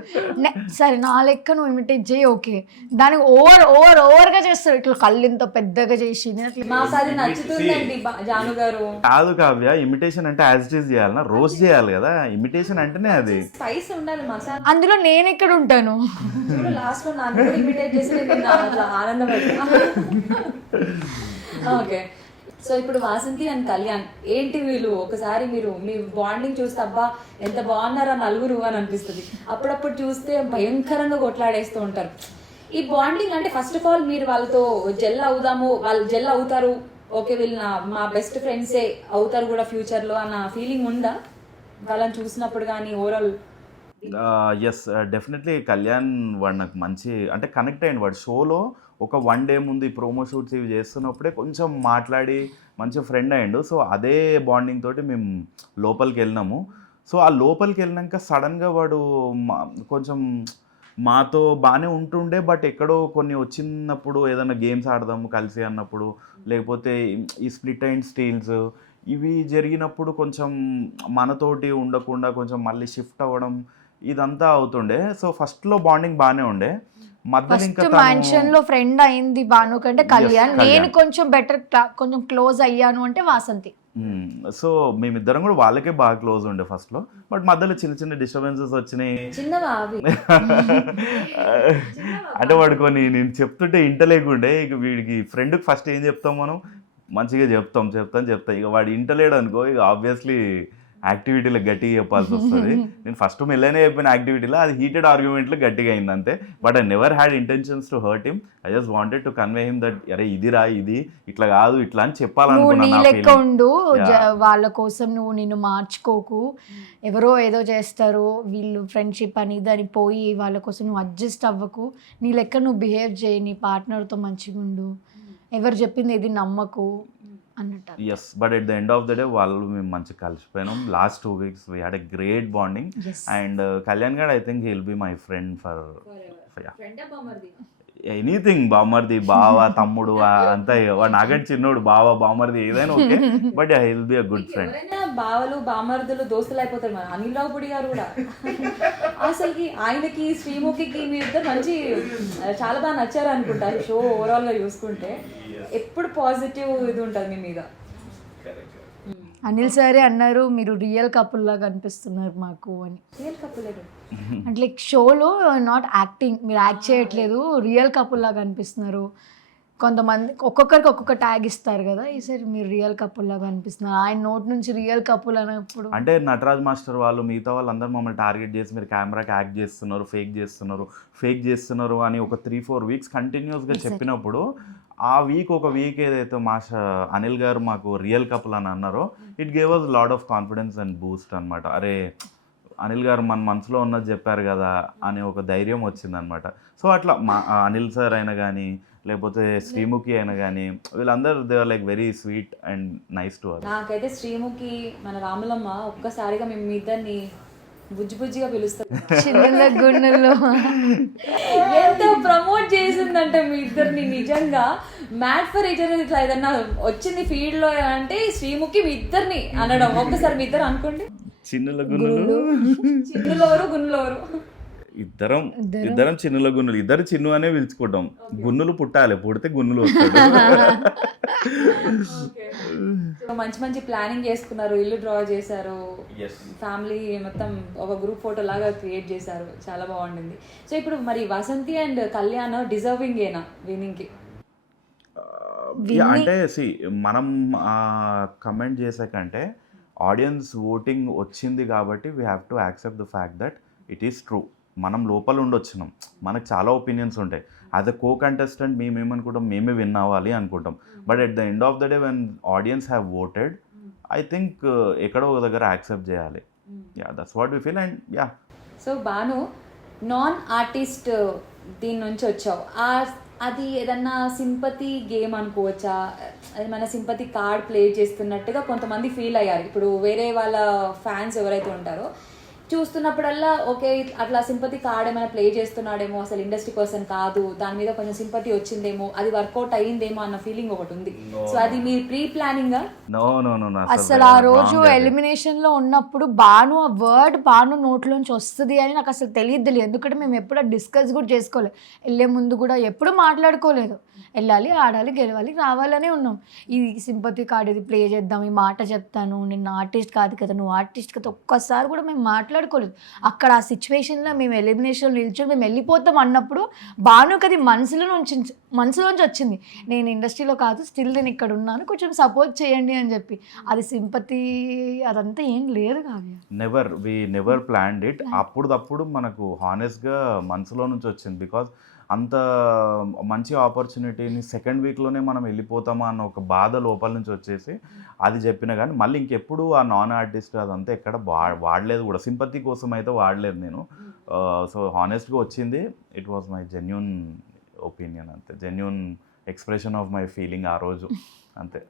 సరే నా లెక్క నువ్వు ఇమిటేట్ చేయి, ఓకే. దానికి ఓవర్గా చేస్తాడు. ఇట్లా కళ్ళు ఇంత పెద్దగా చేసి నచ్చుతుందండి జాను గారు. కాదు కావ్య, ఇమిటేషన్ అంటే యాజ్ ఇట్ ఈస్ చేయాలన్నా, రోస్ట్ చేయాలి కదా. ఇమిటేషన్ అంటేనే అది స్పైస్ ఉండాలి మసాలా. అందులో నేను ఎక్కడ ఉంటాను? లాస్ట్ లో నాకు కూడా ఇమిటేట్ చేసి ఆనందపడతా. ఓకే. సో ఇప్పుడు వాసంతి అండ్ కళ్యాణ్ ఏంటి వీళ్ళు, ఒకసారి మీరు మీ బాండింగ్ చూస్తే అబ్బా ఎంత బాగున్నారా నలుగురు అని అనిపిస్తుంది. అప్పుడప్పుడు చూస్తే భయంకరంగా కొట్లాడేస్తూ ఉంటారు. ఈ బాండింగ్ అంటే ఫస్ట్ ఆఫ్ ఆల్ మీరు వాళ్ళతో జెల్ అవుదాము, వాళ్ళు జెల్ అవుతారు, ఓకే వీళ్ళు మా బెస్ట్ ఫ్రెండ్సే అవుతారు కూడా ఫ్యూచర్లో అన్న ఫీలింగ్ ఉందా వాళ్ళని చూసినప్పుడు కానీ ఓవరాల్? Yes, definitely. కళ్యాణ్ వాడు నాకు మంచి అంటే కనెక్ట్ అయ్యింది. వాడు షోలో ఒక 1 day ముందు ఈ ప్రోమో షూట్స్ ఇవి చేస్తున్నప్పుడే కొంచెం మాట్లాడి మంచి ఫ్రెండ్ అయ్యిండు. సో అదే బాండింగ్ తోటి మేము లోపలికి వెళ్ళినాము. సో ఆ లోపలికి వెళ్ళినాక సడన్గా వాడు కొంచెం మాతో బాగానే ఉంటుండే, బట్ ఎక్కడో కొన్ని వచ్చినప్పుడు ఏదైనా గేమ్స్ ఆడదాము కలిసి అన్నప్పుడు, లేకపోతే ఈ స్ప్లిట్ అండ్ స్టీల్స్ ఇవి జరిగినప్పుడు కొంచెం మనతోటి ఉండకుండా కొంచెం మళ్ళీ షిఫ్ట్ అవ్వడం ఇదంతా అవుతుండే. సో ఫస్ట్లో బాండింగ్ బాగానే ఉండే. మధ్యలో ఇంకా ఫస్ట్ మ్యాన్షన్ లో ఫ్రెండ్ అయింది భాను కంటే కళ్యాణ్. నేను కొంచెం బెటర్ కొంచెం క్లోజ్ అయ్యాను అంటే వాసంతి. సో మేమిద్దరం కూడా వాళ్ళకే బాగా క్లోజ్ ఉండే ఫస్ట్ లో, బట్ మధ్యలో చిన్న చిన్న డిస్టర్బెన్సెస్ వచ్చినాయి. చిన్నవా అవి? అంటే వాడు కొన్ని నేను చెప్తుంటే ఇంటలేకుండే, ఇక వీడికి ఫ్రెండ్కి ఫస్ట్ ఏం చెప్తాం మనం, మంచిగా చెప్తాం ఇక వాడు ఇంటలేడు అనుకో, ఇక ఆబ్వియస్లీ యాక్టివిటీలో గట్టిగా చెప్పాల్సి వస్తుంది. నేను ఫస్ట్ మెల్లనే చెప్పిన యాక్టివిటీలో అది హీటెడ్ ఆర్గ్యుమెంట్లో గట్టిగా అయింది అంతే. But I never had intentions to hurt him. I just wanted to convey him that అరే ఇది ఇట్లా కాదు ఇట్లా అని చెప్పాలనుకున్నా. ఉండు వాళ్ళ కోసం నువ్వు నిన్ను మార్చుకోకు, ఎవరో ఏదో చేస్తారు వీళ్ళు ఫ్రెండ్షిప్ అని దాని పోయి వాళ్ళ కోసం నువ్వు అడ్జస్ట్ అవ్వకు, నీ లెక్క నువ్వు బిహేవ్ చేయి, నీ పార్ట్నర్తో మంచిగా ఉండు, ఎవరు చెప్పింది ఏది నమ్మకు అన్నట్టు. Yes, but at the end of the day వాళ్ళు మేము మంచిగా కలిసిపోయినాం. Last 2 weeks we had a great bonding. And Kalyan గారు I think he will be my friend for anything. బామర్ది, బావ, తమ్ముడు అంతా నాకంటే చిన్నోడు, బావ బామర్ది ఏదైనా okay, but he will be a good friend. బావలు బామర్దులు దోస్తులు అయిపోతారు. మన అనిల్ రావుపూడి గారు కూడా అసలుకి ఆయనకి శ్రీముఖికి మీ ఇద్దరు మంచి చాలా బాగా నచ్చారు అనుకుంటారు. షో ఓవరాల్ గా చూసుకుంటే ఎప్పుడు పాజిటివ్ ఇది ఉంటుంది మీ మీద. అనిల్ సారే అన్నారు మీరు రియల్ కపుల్ లాగా అనిపిస్తున్నారు మాకు అని. రియల్ కపుల్ అంటే లైక్ షోలో నాట్ యాక్టింగ్, మీరు యాక్ట్ చేయట్లేదు, రియల్ కపుల్ లాగా అనిపిస్తున్నారు. కొంతమంది ఒక్కొక్కరికి ఒక్కొక్క ట్యాగ్ ఇస్తారు కదా, ఈసారి మీరు రియల్ కపుల్ లాగా అనిపిస్తున్నారు. ఆయన నోట్ నుంచి రియల్ కపుల్ అన్నప్పుడు అంటే నటరాజ్ మాస్టర్ వాళ్ళు మిగతా వాళ్ళందరూ మమ్మల్ని టార్గెట్ చేసి మీరు కెమెరాకి యాక్ట్ చేస్తున్నారు, ఫేక్ చేస్తున్నారు అని ఒక 3-4 weeks కంటిన్యూస్గా చెప్పినప్పుడు, ఆ ఒక వీక్ ఏదైతే అనిల్ గారు మాకు రియల్ కపుల్ అని అన్నారో, it gave us lot of confidence and boost అనమాట. అరే అనిల్ గారు మన మనసులో ఉన్నది చెప్పారు కదా అనే ఒక ధైర్యం వచ్చిందనమాట. సో అట్లా అనిల్ సార్ అయినా కానీ లేకపోతే శ్రీముఖి అయినా కానీ వీళ్ళందరూ they are like very sweet and nice to other. నాకైతే శ్రీముఖి మన రాములమ్మ ఒక్కసారిగా మేము మీ ఇద్దరిని బుజ్జిగా పిలుస్తాం. గుండెల్లో ఎంత ప్రమోట్ చేసిందంటే మీ ఇద్దరిని, నిజంగా మ్యాట్ ఫర్ ఈచ్ అదర్. ఇట్లా ఏదన్నా వచ్చింది ఫీల్డ్ లో అంటే శ్రీముఖి మీ ఇద్దరిని అనడం. ఒక్కసారి మీ ఇద్దరు అనుకోండి, చిన్నుల గున్నులు, గున్నులవరు ఇద్దరం చిన్నుల గున్నులు, ఇద్దరు చిన్ను అనే పిలుచుకుంటాం. గున్నులు పుట్టాలి, పుడితే గున్నులు వస్తాడు. మంచి మంచి ప్లానింగ్ చేసుకున్నారు, ఇల్లు డ్రా చేశారు, ఫ్యామిలీ మొత్తం ఒక గ్రూప్ ఫోటో లాగా క్రియేట్ చేశారు, చాలా బాగుండింది. సో ఇప్పుడు మరి వసంతి అండ్ కళ్యాణ్ డిజర్వింగ్ ఏనా విన్నింగ్ కి? అంటే మనం కమెంట్ చేసాకంటే ఆడియన్స్ ఓటింగ్ వచ్చింది కాబట్టి we have to accept the fact that it is true. మనం లోపల ఉండొచ్చినాం, మనకు చాలా ఒపీనియన్స్ ఉంటాయి. యాజ్ అ కో కంటెస్టెంట్ మేమేమనుకుంటాం, మేమే విన్ అవ్వాలి అనుకుంటాం. But at the end of the day when audience have voted, I think ఎక్కడో ఒక దగ్గర యాక్సెప్ట్ చేయాలి. Yeah, that's what we feel. And yeah, so Bhanu non artist దీని నుంచి వచ్చావు, అది ఏదన్నా సింపతి గేమ్ అనుకోవచ్చా? అది మన సింపతి కార్డ్ ప్లే చేస్తున్నట్టుగా కొంతమంది ఫీల్ అయ్యారు. ఇప్పుడు వేరే వాళ్ళ ఫ్యాన్స్ ఎవరైతే ఉంటారో చూస్తున్నప్పుడల్లా ఓకే అట్లా సింపతి కార్డ్ ఏమైనా ప్లే చేస్తున్నాడేమో, అసలు ఇండస్ట్రీ పర్సన్ కాదు, దాని మీద కొంచెం సింపతి వచ్చిందేమో, అది వర్కౌట్ అయ్యిందేమో అన్న ఫీలింగ్ ఒకటి ఉంది. సో అది మీ ప్రీ ప్లానింగ్? అసలు ఆ రోజు ఎలిమినేషన్ లో ఉన్నప్పుడు భాను ఆ వర్డ్ భాను నోట్లోంచి వస్తుంది అని నాకు అసలు తెలియదు. ఎందుకంటే మేము ఎప్పుడు డిస్కస్ కూడా చేసుకోలేదు, వెళ్ళే ముందు కూడా ఎప్పుడు మాట్లాడుకోలేదు. వెళ్ళాలి, ఆడాలి, గెలవాలి, రావాలనే ఉన్నాం. ఈ సింపతి కార్డ్ ఇది ప్లే చేద్దాం, ఈ మాట చెప్తాను, నిన్న ఆర్టిస్ట్ కాదు కదా, నువ్వు ఆర్టిస్ట్ కదా, ఒక్కసారి కూడా మేము మాట్లాడుకోలేదు. అక్కడ ఆ సిచ్యువేషన్లో మేము ఎలిమినేషన్ నిల్చొని మేము వెళ్ళిపోతాం అన్నప్పుడు భానుకి అది మనసులోంచి వచ్చింది, నేను ఇండస్ట్రీలో కాదు, స్టిల్ నేను ఇక్కడ ఉన్నాను, కొంచెం సపోర్ట్ చేయండి అని చెప్పి. అది సింపతి అదంతా ఏం లేదు కావ్య. Never planned it. అప్పుడప్పుడు మనకు హానెస్ట్గా మనసులో నుంచి వచ్చింది. బికాజ్ అంత మంచి ఆపర్చునిటీని సెకండ్ వీక్లోనే మనం వెళ్ళిపోతామా అన్న ఒక బాధ లోపల నుంచి వచ్చేసి అది చెప్పిన. కానీ మళ్ళీ ఇంకెప్పుడు ఆ నాన్ ఆర్టిస్ట్ అదంతా ఎక్కడ వాడలేదు కూడా, సింపతి కోసం అయితే వాడలేదు నేను. సో హానెస్ట్గా వచ్చింది. It was my genuine opinion, అంతే, genuine expression of my feeling ఆ రోజు, అంతే.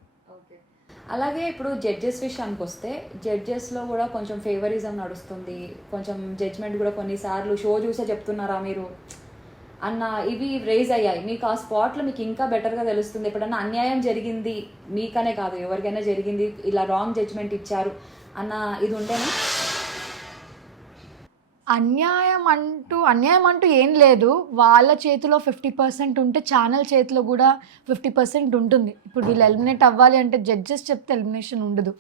అలాగే ఇప్పుడు జడ్జెస్ విషయానికి వస్తే, జడ్జెస్లో కూడా కొంచెం ఫేవరిజం నడుస్తుంది, కొంచెం జడ్జ్మెంట్ కూడా కొన్నిసార్లు షో చూసే చెప్తున్నారా మీరు అన్న ఇవి రేజ్ అయ్యాయి. మీకు ఆ స్పాట్లో మీకు ఇంకా బెటర్గా తెలుస్తుంది, ఎప్పుడన్నా అన్యాయం జరిగింది మీకనే కాదు ఎవరికైనా జరిగింది, ఇలా రాంగ్ జడ్జ్మెంట్ ఇచ్చారు అన్న ఇది ఉండేనా? అన్యాయం అంటూ ఏం లేదు. వాళ్ళ చేతిలో 50% ఉంటే ఛానల్ చేతిలో కూడా 50% ఉంటుంది. ఇప్పుడు వీళ్ళు ఎలిమినేట్ అవ్వాలి అంటే జడ్జెస్ చెప్తే ఎలిమినేషన్ ఉండదు.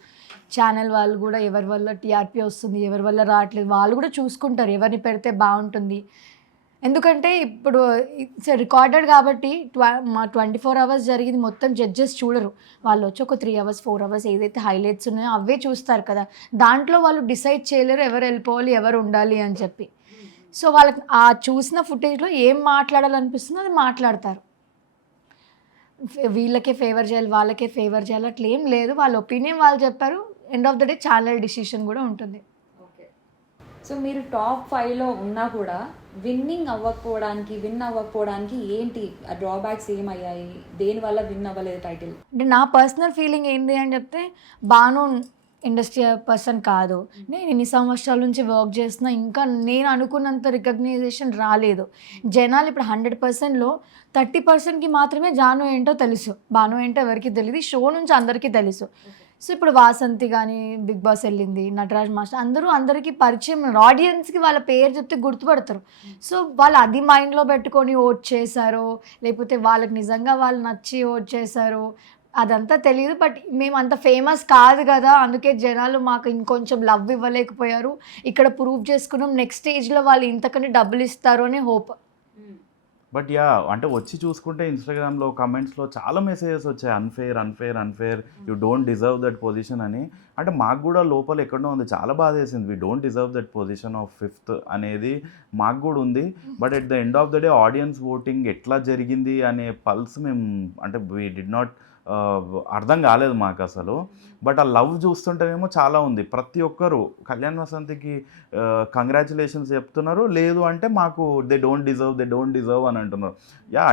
ఛానల్ వాళ్ళు కూడా ఎవరి వల్ల టీఆర్పీ వస్తుంది, ఎవరి వల్ల రావట్లేదు, వాళ్ళు కూడా చూసుకుంటారు ఎవరిని పెడితే బాగుంటుంది. ఎందుకంటే ఇప్పుడు ఇట్స్ రికార్డెడ్ కాబట్టి మా 24 అవర్స్ జరిగింది మొత్తం జడ్జెస్ చూడరు. వాళ్ళు వచ్చి ఒక 3 అవర్స్ 4 అవర్స్ ఏదైతే హైలైట్స్ ఉన్నాయో అవే చూస్తారు కదా. దాంట్లో వాళ్ళు డిసైడ్ చేయలేరు ఎవరు వెళ్ళిపోవాలి ఎవరు ఉండాలి అని చెప్పి. సో వాళ్ళకి ఆ చూసిన ఫుటేజ్లో ఏం మాట్లాడాలనిపిస్తుందో అది మాట్లాడతారు. వీళ్ళకే ఫేవర్ చేయాలి వాళ్ళకే ఫేవర్ చేయాలి అట్లా ఏం లేదు. వాళ్ళ ఒపీనియన్ వాళ్ళు చెప్పారు. End of the day channel decision కూడా ఉంటుంది. సో మీరు టాప్ 5లో ఉన్నా కూడా విన్ అవ్వకపోవడానికి ఏంటి డ్రాబ్యాక్స్ ఏమయ్యాయి, దేనివల్ల విన్ అవ్వలేదు టైటిల్? అంటే నా పర్సనల్ ఫీలింగ్ ఏంటి అని చెప్తే, బాను ఇండస్ట్రీ పర్సన్ కాదు. నేను ఇన్ని సంవత్సరాల నుంచి వర్క్ చేస్తున్నా, ఇంకా నేను అనుకున్నంత రికగ్నైజేషన్ రాలేదు. జనాలు ఇప్పుడు 100%లో 30%కి మాత్రమే జాను ఏంటో తెలుసు, బాను ఏంటో ఎవరికి తెలియదు. షో నుంచి అందరికీ తెలుసు. సో ఇప్పుడు వాసంతి కానీ బిగ్ బాస్ వెళ్ళింది, నటరాజ్ మాస్టర్ అందరికీ పరిచయం. ఆడియన్స్కి వాళ్ళ పేరు చెప్తే గుర్తుపడతారు. సో వాళ్ళు అది మైండ్లో పెట్టుకొని ఓట్ చేశారో లేకపోతే వాళ్ళకి నిజంగా వాళ్ళు నచ్చి ఓట్ చేశారో అదంతా తెలియదు. బట్ మేము అంత ఫేమస్ కాదు కదా, అందుకే జనాలు మాకు ఇంకొంచెం లవ్ ఇవ్వలేకపోయారు. ఇక్కడ ప్రూవ్ చేసుకున్నాం, నెక్స్ట్ స్టేజ్లో వాళ్ళు ఇంతకంటే డబ్బులు ఇస్తారు అనే హోప్. బట్ అంటే వచ్చి చూసుకుంటే ఇన్స్టాగ్రామ్లో కమెంట్స్లో చాలా మెసేజెస్ వచ్చాయి, unfair, you don't deserve that position అని. అంటే మాకు కూడా లోపల ఎక్కడో ఉంది, చాలా బాధ వేసింది. We don't deserve that position of 5th అనేది మాకు కూడా ఉంది. But at the end of the day audience voting ఎట్లా జరిగింది అనే పల్స్ మేము అంటే వీ డిడ్ నాట్ అర్థం కాలేదు మాకు అసలు. బట్ ఆ లవ్ చూస్తుంటేనేమో చాలా ఉంది. ప్రతి ఒక్కరు కళ్యాణ్ వసంతికి కంగ్రాచులేషన్స్ చెప్తున్నారు, లేదు అంటే మాకు దే డోంట్ డిజర్వ్ అని అంటున్నారు.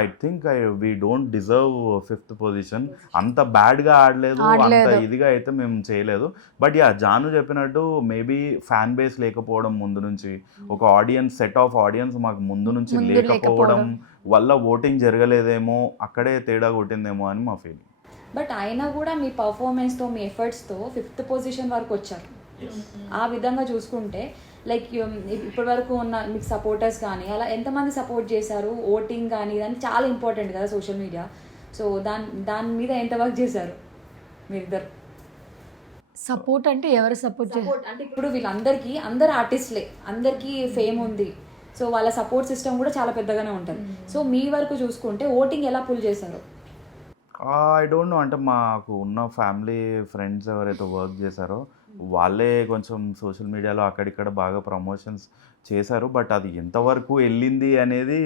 I think we don't deserve 5th position. అంత బ్యాడ్గా ఆడలేదు, అంత ఇదిగా అయితే మేము చేయలేదు. బట్ జాను చెప్పినట్టు మేబీ ఫ్యాన్ బేస్ లేకపోవడం, ముందు నుంచి ఒక సెట్ ఆఫ్ ఆడియన్స్ మాకు ముందు నుంచి లేకపోవడం వల్ల ఓటింగ్ జరగలేదేమో, అక్కడే తేడా కొట్టిందేమో అని మా ఫీలింగ్. బట్ అయినా కూడా మీ పర్ఫార్మెన్స్తో మీ ఎఫర్ట్స్తో 5th పొజిషన్ వరకు వచ్చారు. ఆ విధంగా చూసుకుంటే లైక్ ఇప్పటి వరకు ఉన్న మీకు సపోర్టర్స్ కానీ అలా ఎంతమంది సపోర్ట్ చేశారు, ఓటింగ్ కానీ ఇదని చాలా ఇంపార్టెంట్ కదా సోషల్ మీడియా. సో దాని మీద ఎంత వర్క్ చేశారు మీరిద్దరు? సపోర్ట్ అంటే ఎవరు సపోర్ట్ చేశారు అంటే ఇప్పుడు వీళ్ళందరికీ అందరు ఆర్టిస్ట్లే, అందరికీ ఫేమ్ ఉంది. సో వాళ్ళ సపోర్ట్ సిస్టమ్ కూడా చాలా పెద్దగానే ఉంటుంది. సో మీ వరకు చూసుకుంటే ఓటింగ్ ఎలా పుల్ చేశారు? I don't know. అంటే మాకు ఉన్న ఫ్యామిలీ ఫ్రెండ్స్ ఎవరైతే వర్క్ చేశారో వాళ్ళే కొంచెం సోషల్ మీడియాలో అక్కడిక్కడ బాగా ప్రమోషన్స్ చేశారు. బట్ అది ఎంతవరకు వెళ్ళింది అనేది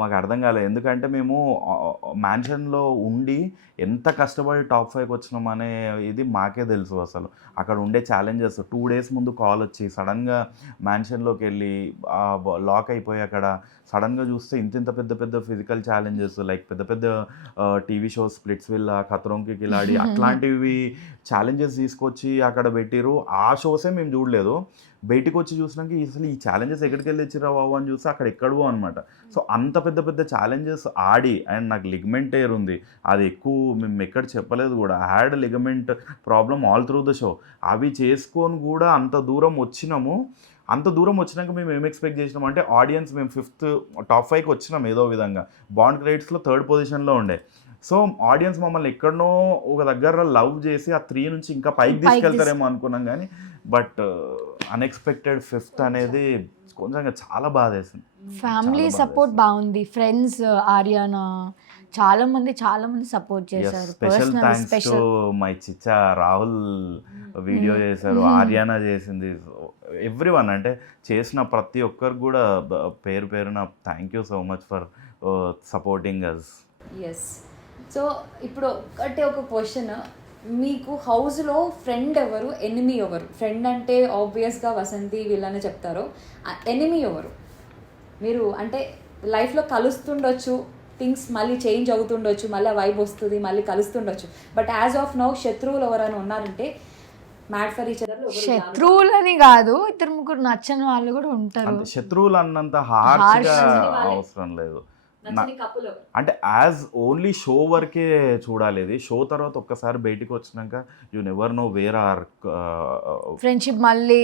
మాకు అర్థం కాలేదు. ఎందుకంటే మేము మ్యాన్షన్లో ఉండి ఎంత కష్టపడి టాప్ 5కి వచ్చినాం అనే ఇది మాకే తెలుసు. అసలు అక్కడ ఉండే ఛాలెంజెస్ 2 days ముందు కాల్ వచ్చి సడన్గా మ్యాన్షన్లోకి వెళ్ళి లాక్ అయిపోయి అక్కడ సడన్గా చూస్తే ఇంత పెద్ద ఫిజికల్ ఛాలెంజెస్, లైక్ పెద్ద టీవీ షోస్ స్ప్లిట్స్ విల్లా, ఖతరోంకి కిలాడి అట్లాంటివి ఛాలెంజెస్ తీసుకొచ్చి అక్కడ పెట్టిరు. ఆ షోసే మేము చూడలేదు. బయటకు వచ్చి చూసినాక అసలు ఈ ఛాలెంజెస్ ఎక్కడికి వెళ్ళి వచ్చిరా బాబు అని చూస్తే అక్కడ ఎక్కడవో అనమాట. సో అంత పెద్ద ఛాలెంజెస్ ఆడి, అండ్ నాకు లిగమెంట్ ఎయిర్ ఉంది, అది ఎక్కువ మేము ఎక్కడ చెప్పలేదు కూడా. Had ligament problem all through the show. అవి చేసుకొని కూడా అంత దూరం వచ్చినాము. అంత దూరం వచ్చినాక మేము ఏం ఎక్స్పెక్ట్ చేసినాం అంటే ఆడియన్స్ మేము 5th టాప్ 5కి వచ్చినాం ఏదో విధంగా. బాండ్ క్రెడిట్స్లో 3rd పొజిషన్లో ఉండే. సో ఆడియన్స్ మమ్మల్ని ఎక్కడనో ఒక దగ్గర లవ్ చేసి ఆ 3 నుంచి ఇంకా పైకి తీసుకెళ్తారేమో అనుకున్నాం. కానీ బట్ అన్ఎక్స్పెక్టెడ్ 5th అనేది కొంచెం చాలా బాధ వేసింది. ఫ్యామిలీ సపోర్ట్ బాగుంది, ఫ్రెండ్స్ ఆర్యానా చాలా మంది సపోర్ట్ చేశారు. స్పెషల్ థ్యాంక్స్ టు మై చిచ్చా రాహుల్ వీడియో చేశారు, ఆర్యానా చేసింది, ఎవ్రీవన్. అంటే చేసిన ప్రతి ఒక్కరికి కూడా పేరున thank you so much for supporting us. Yes. So ఇప్పుడు ఒక క్వశ్చన్, మీకు హౌస్లో ఫ్రెండ్ ఎవరు, ఎనిమీ ఎవరు? ఫ్రెండ్ అంటే ఆబ్వియస్గా వసంతి వీళ్ళనే చెప్తారు. ఎనిమీ ఎవరు? మీరు అంటే లైఫ్లో కలుస్తుండొచ్చు, థింగ్స్ మళ్ళీ చేంజ్ అవుతుండొచ్చు, మళ్ళీ వైబ్ వస్తుంది, మళ్ళీ కలుస్తుండొచ్చు. బట్ యాజ్ ఆఫ్ నౌ శత్రువులు ఎవరైనా ఉన్నారంటే మ్యాడ్ ఫర్ ఈచ్ అదర్. శత్రువులు అని కాదు, 2-3 నచ్చని వాళ్ళు కూడా ఉంటారు. శత్రువులు అన్నంత హార్ష్గా అవసరం లేదు. నచ్చని కపుల్ అంటే యాజ్ ఓన్లీ షో వరకే చూడాలి ఇది. షో తర్వాత ఒక్కసారి బయటికి వచ్చినాక you never know where are friendship మళ్ళీ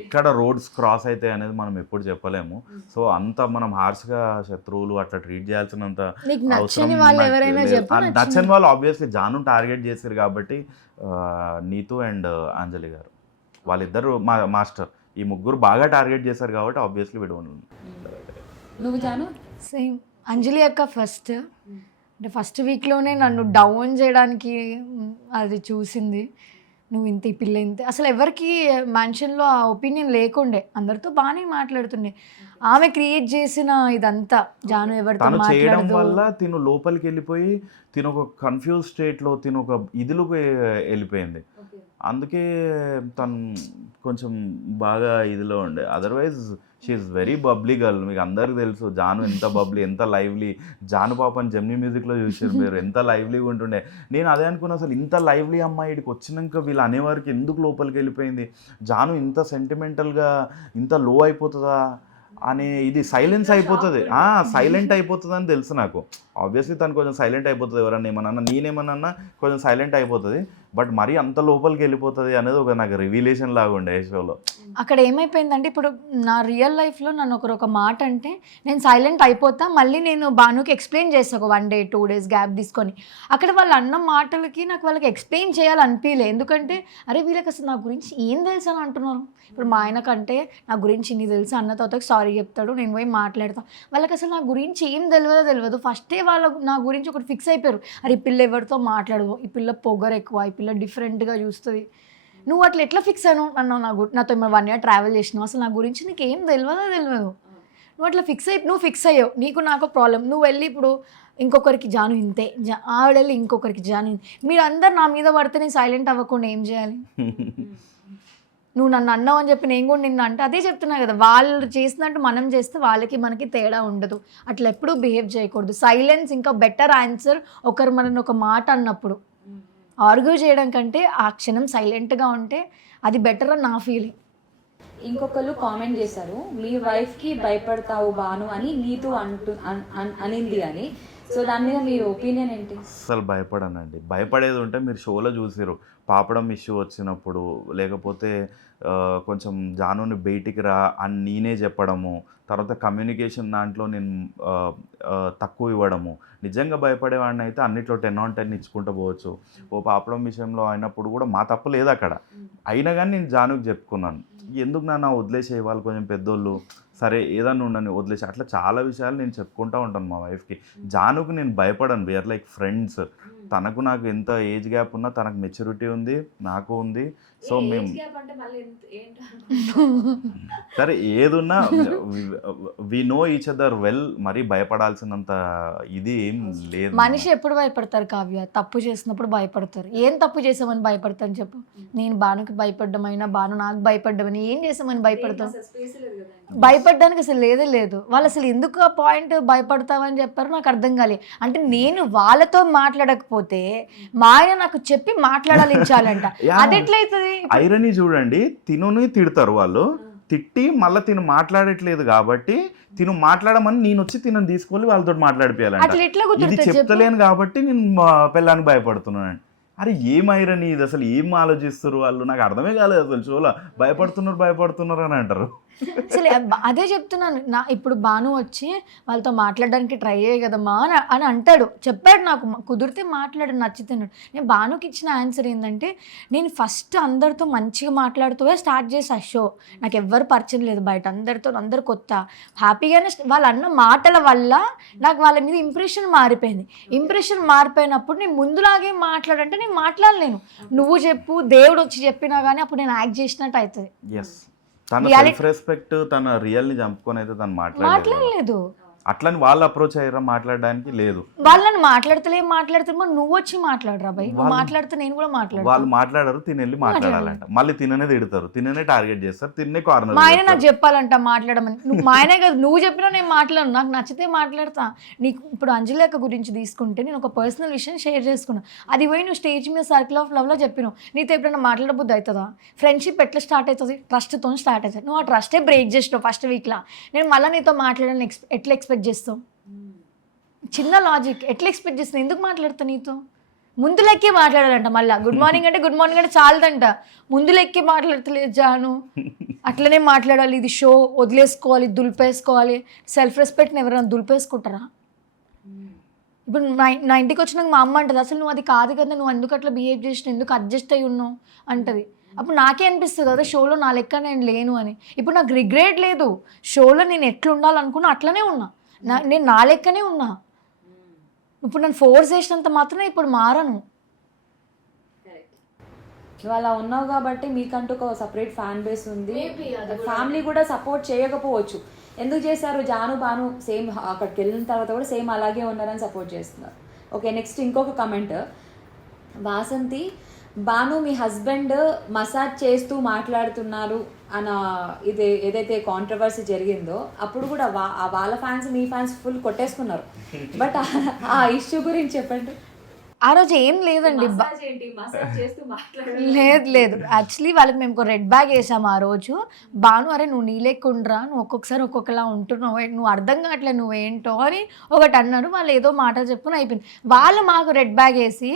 ఎక్కడ రోడ్స్ క్రాస్ అవుతాయి అనేది మనం ఎప్పుడు చెప్పలేము. సో అంత మనం హార్ష్గా శత్రువులు అట్లా ట్రీట్ చేయాల్సినంత నీకు అవసరం నచ్చని వాళ్ళు నాకు ఎవరైనా లేదు. చెప్పు, నచ్చని వాళ్ళు ఆబ్వియస్లీ జాను టార్గెట్ చేశారు కాబట్టి నీతు అండ్ అంజలి గారు వాళ్ళిద్దరు మా మాస్టర్, ఈ ముగ్గురు బాగా టార్గెట్ చేశారు కాబట్టి ఆబ్వియస్లీ విడవను. నువ్వు జాను? సేమ్ అంజలి అక్క ఫస్ట్ అంటే ఫస్ట్ వీక్లోనే నన్ను డౌన్ చేయడానికి అది చూసింది. నువ్వు ఇంత ఈ పిల్ల ఇంత అసలు ఎవరికి మ్యాన్షన్లో ఆ ఒపీనియన్ లేకుండే, అందరితో బాగానే మాట్లాడుతుండే. ఆమె క్రియేట్ చేసిన ఇదంతా జాను ఎవరితో తను చేయడం మాట్లాడదు. వల్ల తిను లోపలికి వెళ్ళిపోయి తిను ఒక కన్ఫ్యూజ్ స్టేట్లో తిను ఒక ఇదిలోకి వెళ్ళిపోయింది. అందుకే తను కొంచెం బాగా ఇదిలో ఉండే. Otherwise she's very bubbly girl. మీకు అందరికీ తెలుసు జాను ఎంత బబ్లీ, ఎంత లైవ్లీ. జాను పాపని జెమినీ మ్యూజిక్లో చూసారు మీరు, ఎంత లైవ్లీగా ఉంటుండే. నేను అదే అనుకున్నా, అసలు ఇంత లైవ్లీ అమ్మాయి ఇక్కడికి వచ్చినాక వీళ్ళు అనేవారికి ఎందుకు లోపలికి వెళ్ళిపోయింది, జాను ఇంత సెంటిమెంటల్గా ఇంత లో అయిపోతుందా అనే ఇది సైలెన్స్ అయిపోతుంది, సైలెంట్ అయిపోతుంది అని తెలుసు నాకు. ఆబ్వియస్లీ తను కొంచెం సైలెంట్ అయిపోతుంది, ఎవరన్నా ఏమన్నా నేనేమన్నా కొంచెం సైలెంట్ అయిపోతుంది. బట్ మరీ అంత లోపలికి వెళ్ళిపోతుంది అనేది ఒక నాకు రివీలేషన్ లాగా ఉండే షోలో. అక్కడ ఏమైపోయిందంటే ఇప్పుడు నా రియల్ లైఫ్లో నన్ను ఒక మాట అంటే నేను సైలెంట్ అయిపోతా, మళ్ళీ నేను భానుకి ఎక్స్ప్లెయిన్ చేస్తాను 1 day 2 days గ్యాప్ తీసుకొని. అక్కడ వాళ్ళు అన్న మాటలకి నాకు వాళ్ళకి ఎక్స్ప్లెయిన్ చేయాలనిపించలే, ఎందుకంటే అరే వీళ్ళకి అసలు నా గురించి ఏం తెలుసు అని అంటున్నారు. ఇప్పుడు మా ఆయనకంటే నా గురించి ఇన్ని తెలుసు అన్న తర్వాత సారీ చెప్తాడు, నేను పోయి మాట్లాడతాను. వాళ్ళకి అసలు నా గురించి ఏం తెలియదు. ఫస్టే వాళ్ళు నా గురించి ఒకటి ఫిక్స్ అయిపోయారు, అరే ఈ పిల్ల ఎవరితో మాట్లాడదు, ఈ పిల్ల పొగరు ఎక్కువ, ఈ పిల్ల డిఫరెంట్గా చూస్తుంది. నువ్వు అట్లా ఎట్లా ఫిక్స్ అయినావు అన్నావు, నాతో 1 year ట్రావెల్ చేసినావు, అసలు నా గురించి నీకు ఏం తెలియదు. నువ్వు అట్లా నువ్వు ఫిక్స్ అయ్యావు, నీకు నాకు ప్రాబ్లం. నువ్వు వెళ్ళి ఇప్పుడు ఇంకొకరికి జాను ఇంతే, ఆవిడెళ్ళి ఇంకొకరికి జాను, మీరు అందరు నా మీద పడితే నేను సైలెంట్ అవ్వకుండా ఏం చేయాలి? నువ్వు నన్ను అన్నావు అని చెప్పి నేను కూడా నిన్ను అంటే అదే చెప్తున్నా కదా, వాళ్ళు చేసినట్టు మనం చేస్తే వాళ్ళకి మనకి తేడా ఉండదు. అట్లా ఎప్పుడూ బిహేవ్ చేయకూడదు. సైలెన్స్ ఇంకా బెటర్ ఆన్సర్. ఒకరు మనల్ని ఒక మాట అన్నప్పుడు ఆర్గ్యూ చేయడం కంటే ఆ క్షణం సైలెంట్గా ఉంటే అది బెటర్ అని నా ఫీలింగ్. ఇంకొకళ్ళు కామెంట్ చేశారు, మీ వైఫ్కి భయపడతావు బాను అని నీతు అనింది అని. సో దాని మీద మీ ఒపీనియన్ ఏంటి? అసలు భయపడనండి. భయపడేది ఉంటే మీరు షోలో చూసారు, పాపడం ఇష్యూ వచ్చినప్పుడు, లేకపోతే కొంచెం జానుని బయటికి రా అని నేనే చెప్పడము, తర్వాత కమ్యూనికేషన్ దాంట్లో నేను తక్కువ ఇవ్వడము. నిజంగా భయపడేవాడిని అయితే అన్నిట్లో 10 on 10 ఇచ్చుకుంటూ పోవచ్చు. ఓ పాపడం విషయంలో అయినప్పుడు కూడా మా తప్పు లేదు అక్కడ, అయినా కానీ నేను జానుకి చెప్పుకున్నాను, ఎందుకు నాన్న వదిలేసే, వాళ్ళు కొంచెం పెద్దోళ్ళు, సరే ఏదన్నా ఉండని వదిలేసి, అట్లా చాలా విషయాలు నేను చెప్పుకుంటూ ఉంటాను మా వైఫ్కి. జానుకు నేను భయపడను, వీఆర్ లైక్ ఫ్రెండ్స్. తనకు నాకు ఎంత ఏజ్ గ్యాప్ ఉన్నా తనకు మెచ్యూరిటీ ఉంది, నాకు ఉంది. సో మేము సరే ఏదున్నా we know each other well. మరీ భయపడాల్సినంత ఇది ఏం లేదు. మనిషి ఎప్పుడు భయపడతారు కావ్య? తప్పు చేసినప్పుడు భయపడతారు. ఏం తప్పు చేసామని భయపడతాను చెప్పు? నేను బానుకి భయపడ్డమైనా బాను నాకు భయపడ్డమని ఏం చేసామని భయపడతాను? భయపడడానికి అసలు లేదే లేదు. వాళ్ళు అసలు ఎందుకు ఆ పాయింట్ భయపడతామని చెప్పారు నాకు అర్థం కాలే. అంటే నేను వాళ్ళతో మాట్లాడకపోతే మా ఆయన నాకు చెప్పి మాట్లాడాలించాలంట, అది ఎట్లయితుంది? ఐరనీ చూడండి, తినుని తిడతారు వాళ్ళు, తిట్టి మళ్ళీ తిను మాట్లాడట్లేదు కాబట్టి తిను మాట్లాడమని నేను వచ్చి తినని తీసుకొని వాళ్ళతో మాట్లాడిపోయాలంట. ఇది చెప్తలేను కాబట్టి నేను పిల్లానికి భయపడుతున్నాను. అరే ఏం ఐరనీ ఇది, అసలు ఏం ఆలోచిస్తారు వాళ్ళు, నాకు అర్థమే కాలేదు అసలు. షోలో భయపడుతున్నారు అని అంటారు. అసలు అదే చెప్తున్నాను. ఇప్పుడు బాను వచ్చి వాళ్ళతో మాట్లాడడానికి ట్రై అయ్యే కదమ్మా అని అంటాడు, చెప్పాడు నాకు, కుదిరితే మాట్లాడు, నచ్చితున్నాడు. నేను బానుకి ఇచ్చిన ఆన్సర్ ఏంటంటే, నేను ఫస్ట్ అందరితో మంచిగా మాట్లాడుతూ స్టార్ట్ చేసా షో. నాకు ఎవ్వరు పరిచయం లేదు బయట, అందరు కొత్త, హ్యాపీగానే. వాళ్ళు అన్న మాటల వల్ల నాకు వాళ్ళ మీద ఇంప్రెషన్ మారిపోయింది. ఇంప్రెషన్ మారిపోయినప్పుడు నేను ముందులాగే మాట్లాడంటే నేను మాట్లాడలేను. నువ్వు చెప్పు, దేవుడు వచ్చి చెప్పినా కానీ అప్పుడు నేను యాక్ట్ చేసినట్టు అవుతుంది. తన సెల్ఫ్ రెస్పెక్ట్, తన రియల్ ని చంపుకొని అయితే తను మాట్లాడలేదు. అట్లని వాళ్ళు అప్రోచ్ అయ్యారా మాట్లాడడానికి? లేదు. వాళ్ళని మాట్లాడుతున్నా నువ్వు వచ్చి మాట్లాడరా భయ్, నువ్వు మాట్లాడితే నేను కూడా మాట్లాడతా. వాళ్ళు మాట్లాడరు, తినెళ్ళి మాట్లాడాలంట. మళ్ళీ తిననే తిడతారు, తిననే టార్గెట్ చేస్తారు, తిన్నే కార్నర్. మా ఆయన నాకు చెప్పాలంట మాట్లాడమని. నువ్వు మా ఆయనే కదా, నువ్వు చెప్పినా నేను మాట్లాడను, నాకు నచ్చితే మాట్లాడతా. నీకు ఇప్పుడు అంజలి అక్క గురించి తీసుకుంటే నేను ఒక పర్సనల్ విషయం షేర్ చేసుకున్నాను. అది పోయి నువ్వు స్టేజ్ మీద సర్కిల్ ఆఫ్ లవ్లో చెప్పినావు. నీతో ఎప్పుడైనా మాట్లాడబుద్ధి అవుతుందా? ఫ్రెండ్షిప్ ఎట్లా స్టార్ట్ అవుతుంది? ట్రస్ట్తో స్టార్ట్ అవుతుంది. నువ్వు ఆ ట్రస్టే బ్రేక్ చేసినావు ఫస్ట్ వీక్లో. నేను మళ్ళీ నీతో మాట్లాడాలని ఎట్లా ఎక్స్పెక్ట్ చేస్తావు? చిన్న లాజిక్. ఎట్లా ఎక్స్పెక్ట్ చేస్తాను? ఎందుకు మాట్లాడతా నీతో? ముందు లెక్కే మాట్లాడాలంట. మళ్ళీ గుడ్ మార్నింగ్ అంటే చాలదంట, ముందు లెక్కే మాట్లాడతలేదు జాను. అట్లనే మాట్లాడాలి, ఇది షో, వదిలేసుకోవాలి, దులిపేసుకోవాలి. సెల్ఫ్ రెస్పెక్ట్ని ఎవరైనా దులిపేసుకుంటారా? ఇప్పుడు నా ఇంటికి వచ్చినాక మా అమ్మ అంటది, అసలు నువ్వు అది కాదు కదా, నువ్వు ఎందుకు అట్లా బిహేవ్ చేసినావు, ఎందుకు అడ్జస్ట్ అయ్యి ఉన్నావు అంటది. అప్పుడు నాకే అనిపిస్తుంది కదా షోలో నా లెక్క నేను లేను అని. ఇప్పుడు నాకు రిగ్రెట్ లేదు, షోలో నేను ఎట్లా ఉండాలనుకున్నా అట్లనే ఉన్నా, నేను నా లెక్కనే ఉన్నా. ఇప్పుడు నన్ను ఫోర్స్ చేసినంత మాత్రమే ఇప్పుడు మారను. నువ్వు అలా ఉన్నావు కాబట్టి మీకంటూ ఒక సపరేట్ ఫ్యాన్ బేస్ ఉంది. ఫ్యామిలీ కూడా సపోర్ట్ చేయకపోవచ్చు. ఎందుకు చేశారు? జాను బాను సేమ్, అక్కడికి వెళ్ళిన తర్వాత కూడా సేమ్ అలాగే ఉన్నారని సపోర్ట్ చేస్తున్నారు. ఓకే, నెక్స్ట్ ఇంకొక కమెంట్. వాసంతి, బాను మీ హస్బెండ్ మసాజ్ చేస్తూ మాట్లాడుతున్నారు అన్న ఇది ఏదైతే కాంట్రవర్సీ జరిగిందో అప్పుడు కూడా వాళ్ళ ఫ్యాన్స్ మీ ఫ్యాన్స్ ఫుల్ కొట్టేసుకున్నారు. బట్ ఆ ఇష్యూ గురించి చెప్పండి. ఆ రోజు ఏం లేదండి, లేదు యాక్చువల్లీ వాళ్ళకి మేము ఒక రెడ్ బ్యాగ్ వేసాము ఆ రోజు. బాను అరే నువ్వు నీ లేకుండ్రా, నువ్వు ఒక్కొక్కసారి ఒక్కొక్కలా ఉంటున్నావు, నువ్వు అర్థం కావట్లేదు నువ్వేంటో అని ఒకటి అన్నారు. వాళ్ళు ఏదో మాట చెప్పుకుని అయిపోయింది. వాళ్ళు మాకు రెడ్ బ్యాగ్ వేసి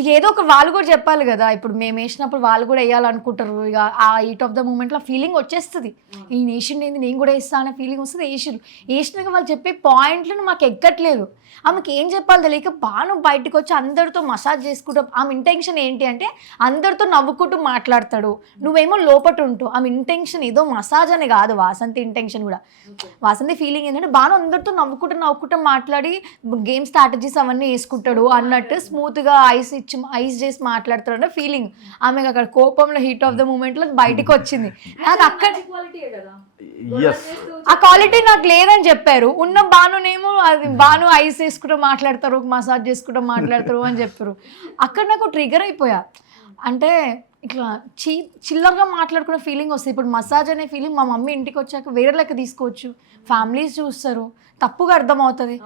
ఇక ఏదో ఒక వాళ్ళు కూడా చెప్పాలి కదా. ఇప్పుడు మేము వేసినప్పుడు వాళ్ళు కూడా వేయాలనుకుంటారు. ఇక ఆ హీట్ ఆఫ్ ద మూమెంట్లో ఫీలింగ్ వచ్చేస్తుంది, ఈ నేషన్ ఏంది నేను కూడా వేస్తా అనే ఫీలింగ్ వస్తుంది. వేసినాక వాళ్ళు చెప్పే పాయింట్లను మాకు ఎక్కట్లేదు. ఆమెకి ఏం చెప్పాలి తెలియక బాను బయటకు వచ్చి అందరితో మసాజ్ చేసుకుంటాం. ఆమె ఇంటెన్షన్ ఏంటి అంటే అందరితో నవ్వుకుంటూ మాట్లాడతాడు, నువ్వేమో లోపట ఉంటావు. ఆమె ఇంటెన్షన్ ఏదో మసాజ్ అని కాదు, వాసంతి ఇంటెన్షన్ కూడా. వాసంతి ఫీలింగ్ ఏంటంటే బాను అందరితో నవ్వుకుంటూ మాట్లాడి గేమ్ స్ట్రాటజీస్ అవన్నీ వేసుకుంటాడు అన్నట్టు స్మూత్గా ఐస్ చేసి మాట్లాడతాడు అన్న ఫీలింగ్. ఆమె అక్కడ కోపంలో హీట్ ఆఫ్ ద మూమెంట్లో బయటకు వచ్చింది. నాకు అక్కడ ఆ క్వాలిటీ నాకు లేదని చెప్పారు. ఉన్న బానునేమో అది బాను ఐస్ చేసుకుంటూ మాట్లాడతారు, మసాజ్ చేసుకుంటూ మాట్లాడతారు అని చెప్పారు. అక్కడ నాకు ట్రిగర్ అయిపోయా. అంటే ఇట్లా చిల్లరగా మాట్లాడుకునే ఫీలింగ్ వస్తుంది. ఇప్పుడు మసాజ్ అనే ఫీలింగ్ మా మమ్మీ ఇంటికి వచ్చాక వేరే లెక్క తీసుకోవచ్చు, ఫ్యామిలీస్ చూస్తారు, తప్పుగా అర్థమవుతుంది.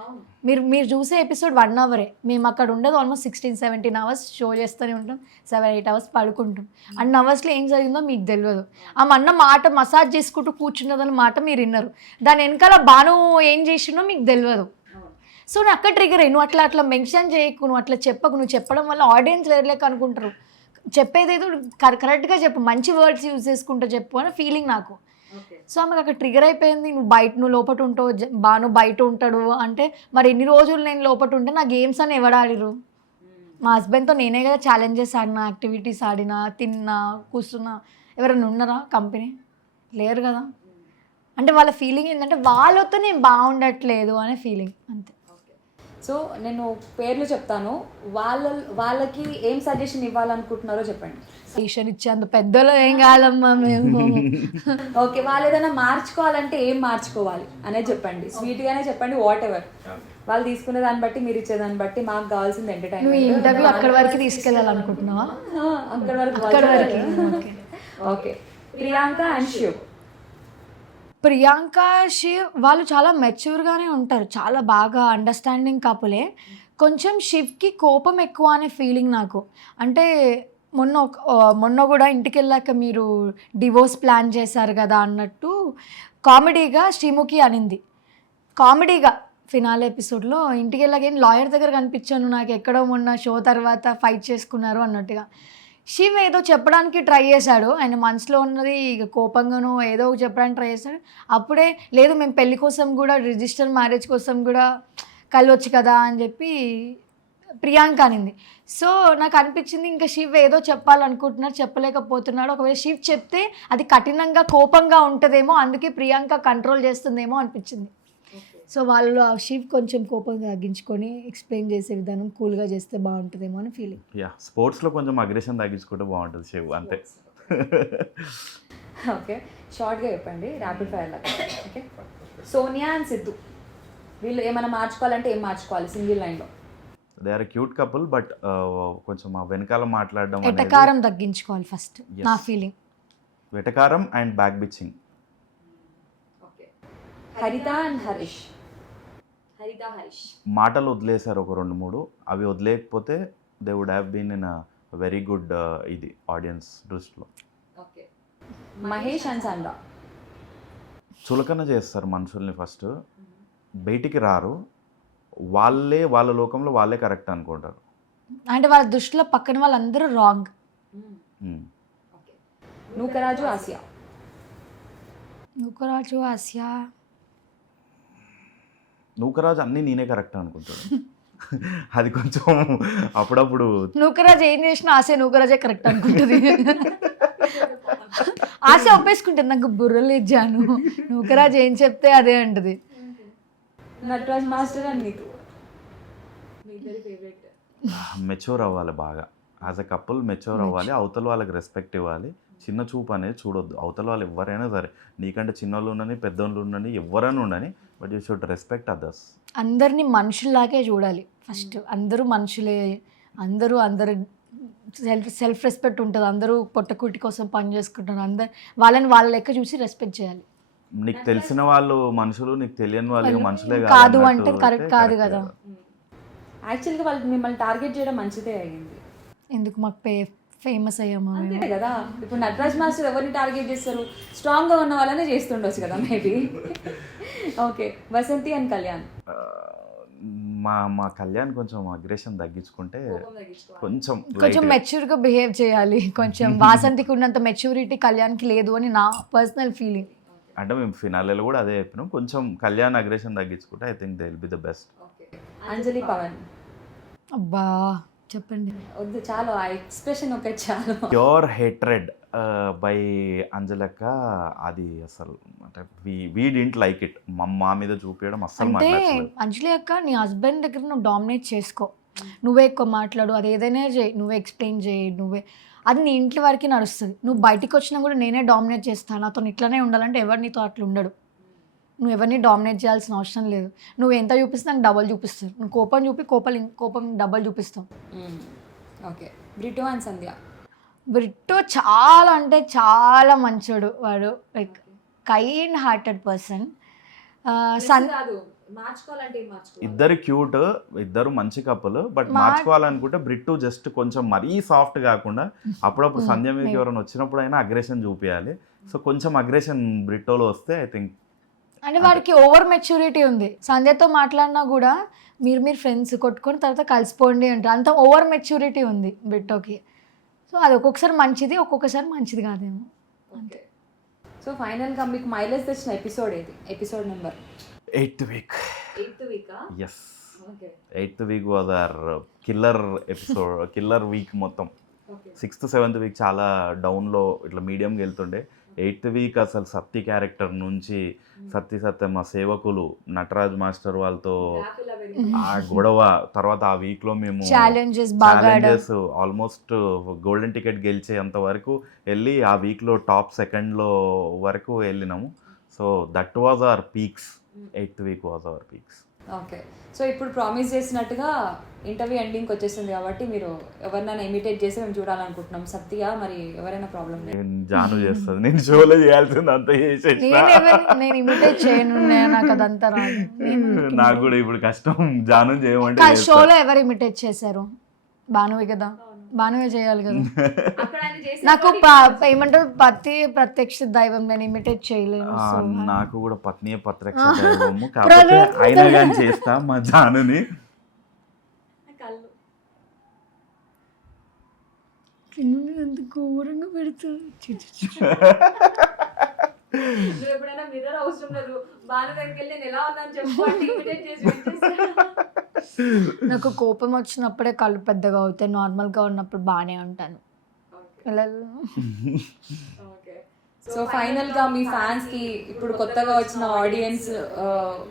మీరు చూసే ఎపిసోడ్ 1 అవరే, మేము అక్కడ ఉండదు ఆల్మోస్ట్ 16-17 అవర్స్ షో చేస్తూనే ఉంటాం, 7-8 అవర్స్ పడుకుంటాం. అన్ని అవర్స్లో ఏం జరిగిందో మీకు తెలియదు. ఆమె అన్న మాట మసాజ్ చేసుకుంటూ కూర్చున్నదన్న మాట మీరు విన్నారు, దాని వెనకాల బాను ఏం చేసిందో మీకు తెలియదు. సో నేను అక్కడ ట్రిగర్ అయ్యి, నువ్వు అట్లా మెన్షన్ చేయకు, నువ్వు అట్లా చెప్పకు, నువ్వు చెప్పడం వల్ల ఆడియన్స్ వేరేలేక అనుకుంటారు, చెప్పేదేదో కరెక్ట్గా చెప్పు, మంచి వర్డ్స్ యూజ్ చేసుకుంటూ చెప్పు అని ఫీలింగ్ నాకు. సో ఆమెకు అక్కడ ట్రిగర్ అయిపోయింది. నువ్వు లోపట ఉంటావు, బాను బయట ఉంటాడు అంటే మరి ఎన్ని రోజులు నేను లోపట ఉంటే నా గేమ్స్ అని ఎవరు ఆడిరు? మా హస్బెండ్తో నేనే కదా ఛాలెంజెస్ ఆడినా, యాక్టివిటీస్ ఆడినా, తిన్నా, కూర్చున్నా. ఎవరైనా ఉన్నారా కంపెనీ? లేరు కదా. అంటే వాళ్ళ ఫీలింగ్ ఏంటంటే వాళ్ళతో నేను బాగుండట్లేదు అనే ఫీలింగ్, అంతే. సో నేను పేర్లు చెప్తాను, వాళ్ళకి ఏం సజెషన్ ఇవ్వాలనుకుంటున్నారో చెప్పండి. సజెషన్ ఇచ్చేంత పెద్దలో ఏం కాదమ్మా మేము. ఓకే, వాళ్ళు ఏదైనా మార్చుకోవాలంటే ఏం మార్చుకోవాలి అనేది చెప్పండి, స్వీట్గానే చెప్పండి, వాట్ ఎవర్. వాళ్ళు తీసుకునే దాన్ని బట్టి, మీరు ఇచ్చేదాన్ని బట్టి మాకు కావాల్సింది ఎంటర్టైన్మెంట్. ఇంటర్వ్యూ అక్కడి వరకు తీసుకెళ్ళాలనుకుంటున్నావా? అక్కడి వరకు. Okay, Priyanka and Shiv. ప్రియాంక శివ్ వాళ్ళు చాలా మెచ్యూర్గానే ఉంటారు, చాలా బాగా అండర్స్టాండింగ్ కపులే. కొంచెం శివ్కి కోపం ఎక్కువ అనే ఫీలింగ్ నాకు. అంటే మొన్న కూడా ఇంటికి వెళ్ళాక మీరు డివోర్స్ ప్లాన్ చేశారు కదా అన్నట్టు కామెడీగా శ్రీముఖి అనింది. కామెడీగా ఫినాలే ఎపిసోడ్లో ఇంటికి వెళ్ళాక ఏం లాయర్ దగ్గర కనిపించాను, నాకు ఎక్కడో మొన్న షో తర్వాత ఫైట్ చేసుకున్నారు అన్నట్టుగా. శివ్ ఏదో చెప్పడానికి ట్రై చేశాడు, ఆయన మనసులో ఉన్నది కోపంగానో ఏదో చెప్పడానికి ట్రై చేశాడు. అప్పుడే లేదు మేము పెళ్లి కోసం కూడా, రిజిస్టర్ మ్యారేజ్ కోసం కూడా కలవచ్చు కదా అని చెప్పి ప్రియాంక అనింది. సో నాకు అనిపించింది ఇంకా శివ్ ఏదో చెప్పాలనుకుంటున్నాడు, చెప్పలేకపోతున్నాడు. ఒకవేళ శివ్ చెప్తే అది కఠినంగా కోపంగా ఉంటుందేమో, అందుకే ప్రియాంక కంట్రోల్ చేస్తుందేమో అనిపించింది. సో వాళ్ళు ఆ శివ్ కొంచెం కోపంగా తగ్గించుకొని ఎక్స్ప్లెయిన్ చేసే విధానం కూల్గా చేస్తే బాగుంటుందేమో అని ఫీలింగ్. స్పోర్ట్స్లో కొంచెం అగ్రెషన్ తగ్గించుకుంటే బాగుంటుంది శివ్, అంతే. ఓకే, షార్ట్గా చెప్పండి, ర్యాపిడ్ ఫైర్ లాగా. Okay, Sonia and Siddhu. వీళ్ళు ఏమైనా మార్చుకోవాలంటే ఏం మార్చుకోవాలి సింగిల్ లైన్లో? They are cute couple, but కొంచెం ఆ వెనకాల మాట్లాడడం అనేది ఎటకారం తగ్గించుకోవాలి ఫస్ట్, Yes. నా ఫీలింగ్. వెటకారం and back bitching. Haritha and Harish. Haritha Harish మాటలు వదిలేశారు ఒక 2-3, అవి వదిలేకపోతే they would have been in a very good ఇది ఆడియన్స్ దృష్టిలో. ఓకే. మహేష్ అండ్ సండా. చులకన చేస్తారు మనుషుల్ని, ఫస్ట్ బయటికి రారు, వాళ్ళ లోకంలో వాళ్ళే కరెక్ట్ అనుకుంటారు. అంటే వాళ్ళ దృష్టిలో పక్కన వాళ్ళందరూ wrong. Nookaraju Asia. Nookaraju Asia. Nookaraju అన్నీ నేనే కరెక్ట్ అనుకుంటాడు. అది కొంచెం అప్పుడప్పుడు నూకరాజు ఏం చేసినా ఆశ నూకరాజే కరెక్ట్ అనుకుంటుంది. ఆశ ఒప్పేసుకుంటుంది, నాకు బుర్రలేదు జాను, నూకరాజు ఏం చెప్తే అదే అంటది. నటరాజ్ మాస్టర్ అండ్ నీకు ఫేవరెట్. మెచ్యూర్ అవ్వాలి బాగా, యాజ్ అ కపుల్ మెచ్యూర్ అవ్వాలి, అవతల వాళ్ళకి రెస్పెక్ట్ ఇవ్వాలి, చిన్న చూపు అనేది చూడొద్దు. అవతల వాళ్ళు ఎవరైనా సరే, నీకంటే చిన్నోళ్ళు ఉండని పెద్దోళ్ళు ఉండని ఎవరైనా ఉండని, but you should respect others. అందరినీ మనుషుల్లాగే చూడాలి ఫస్ట్. అందరూ మనుషులే, అందరూ సెల్ఫ్ రెస్పెక్ట్ ఉంటుంది, అందరూ పొట్టకూటి కోసం పని చేసుకుంటారు, అందరు వాళ్ళని వాళ్ళ లెక్క చూసి రెస్పెక్ట్ చేయాలి. నీకు తెలిసిన వాళ్ళు మనుషులు, నీకు తెలియని వాళ్ళు మనుషులే కాదు అంటే కరెక్ట్ కాదు కదా. యాక్చువల్గా వాళ్ళు మిమ్మల్ని టార్గెట్ చేయడం మంచిదే అయ్యింది. ఎందుకు మాకు ఫేమస్ అయ్యాము అంతే కదా. ఇప్పుడు నటరాజ్ మాస్టర్ ఎవరిని టార్గెట్ చేస్తారు? స్ట్రాంగ్గా ఉన్న వాళ్ళనే చేస్తుండొచ్చు కదా maybe. Okay. Vasanthi and Kalyan. మా కళ్యాణ్ కొంచెం అగ్రెషన్ తగ్గించుకుంటే కొంచెం కొంచెం మెచ్యూర్గా బిహేవ్ చేయాలి. కొంచెం వాసంతికి ఉన్నంత మెచ్యూరిటీ కళ్యాణ్కి లేదు అని నా పర్సనల్ ఫీలింగ్. అంటే మేము ఫినాలేలో కూడా అదే చెప్పినాం, కొంచెం కళ్యాణ్ అగ్రెషన్ తగ్గించుకుంటే I think they will be the best. Anjali Pavan. అబ్బా చెప్పండి. వద్దు చాలు, ఆ ఎక్స్ప్రెషన్ ఒక చాలు. ప్యూర్ హేట్రెడ్ బై అంజలక్క, అది అసలు అంటే వీ డింట్ లైక్ ఇట్. మా మీద చూపించడం అస్సలు అంటే మాట్లాడలేదు. అంజలి అక్క, నీ హస్బెండ్ దగ్గర నువ్వు డామినేట్ చేసుకో, నువ్వే ఎక్కువ మాట్లాడు, అది ఏదైనా చేయి, నువ్వే ఎక్స్ప్లెయిన్ చేయి, నువ్వే, అది నీ ఇంటి వరకు నడుస్తుంది. నువ్వు బయటికి వచ్చినా కూడా నేనే డామినేట్ చేస్తాను, నాతో ఇట్లానే ఉండాలంటే ఎవరు నీతో అట్లా ఉండడు. నువ్వు ఎవరిని డామినేట్ చేయాల్సిన అవసరం లేదు. నువ్వు ఎంత చూపిస్తే నాకు డబల్ చూపిస్తారు. నువ్వు కోపం చూపి కోపం డబల్ చూపిస్తావు. ఓకే. బ్రిటో అండ్ సంధ్య. బ్రిట్టో చాలా అంటే చాలా మంచోడు వాడు, లైక్ కైండ్ హార్టెడ్ పర్సన్. ఇద్దరు క్యూట్, ఇద్దరు మంచి కప్పులు, బట్ మార్చుకోవాలనుకుంటే బ్రిట్టు జస్ట్ కొంచెం మరీ సాఫ్ట్ కాకుండా అప్పుడప్పుడు సంధ్య మీదకి ఎవరైనా వచ్చినప్పుడు అయినా అగ్రెషన్ చూపించాలి. సో కొంచెం అగ్రెషన్ బ్రిట్టోలో వస్తే ఐ థింక్. అంటే వాడికి ఓవర్ మెచ్యూరిటీ ఉంది. సంధ్యతో మాట్లాడినా కూడా మీరు ఫ్రెండ్స్ కొట్టుకొని తర్వాత కలిసిపోండి అంటారు, అంత ఓవర్ మెచ్యూరిటీ ఉంది బ్రిట్టోకి. సో అది ఒక్కొక్కసారి మంచిది, ఒక్కొక్కసారి మంచిది కాదేమో. అంతే. సో ఫైనల్గా మీకు మైలేజ్ తెచ్చిన ఎపిసోడ్ ఏది? Episode number 8th week. 8th week. Yes. Okay. 8th week was our killer episode, killer week మొత్తం. 6th 7th week చాలా డౌన్లో ఇట్లా మీడియంకి వెళ్తుండే. 8th week అసలు సత్తి క్యారెక్టర్ నుంచి సత్య మా సేవకులు నటరాజ్ మాస్టర్ వాళ్ళతో ఆ గొడవ, తర్వాత ఆ వీక్లో మేము ఛాలెంజెస్ ఆల్మోస్ట్ గోల్డెన్ టికెట్ గెలిచేంత వరకు వెళ్ళి ఆ వీక్లో టాప్ 2nd వరకు వెళ్ళినాము. So that was our peaks. 8th week was our peaks. Okay. So ఇప్పుడు ప్రామిస్ చేసినట్టుగా ఇంటర్వ్యూ ఎండింగ్కి వచ్చేసింది కాబట్టి మీరు ఎవరినైనా ఇమిటేట్ చేసి మేము చూడాలనుకుంటున్నాం. సత్య మరి ఎవరైనా ప్రాబ్లం లేదు, జాను చేస్తుంది, నేను షోలో చేయాల్సింది అంతా చేసేసి. నేను ఇమిటేట్ చేయను, నాకు అదంతా రాదు. నాకు కూడా ఇప్పుడు కష్టం జాను చేయమంటే. షోలో ఎవరు ఇమిటేట్ చేశారు? భానువే కదా, భానువే చేయాలి కదా. నాకు ఏమంటారు ప్రత్యక్ష దైవం, నేను ఇమిటేట్ చేయలేను. నాకు కూడా పత్నియే ప్రత్యక్ష దైవము, కాకపోతే అయినా కానీ చేస్తా మా జానుని. ఎంత ఘోరంగా పెడుతుంది. ఎప్పుడైనా మిర్రర్ అవసరం లేదు, బాను దగ్గరికి వెళ్ళి నేను ఎలా ఉన్నాను చెప్పండి, ఇమిటేట్ చేసి. నాకు కోపం వచ్చినప్పుడే కళ్ళు పెద్దగా అవుతాయి, నార్మల్గా ఉన్నప్పుడు బాగానే ఉంటాను. సో ఫైనల్గా మీ ఫ్యాన్స్కి, ఇప్పుడు కొత్తగా వచ్చిన ఆడియన్స్,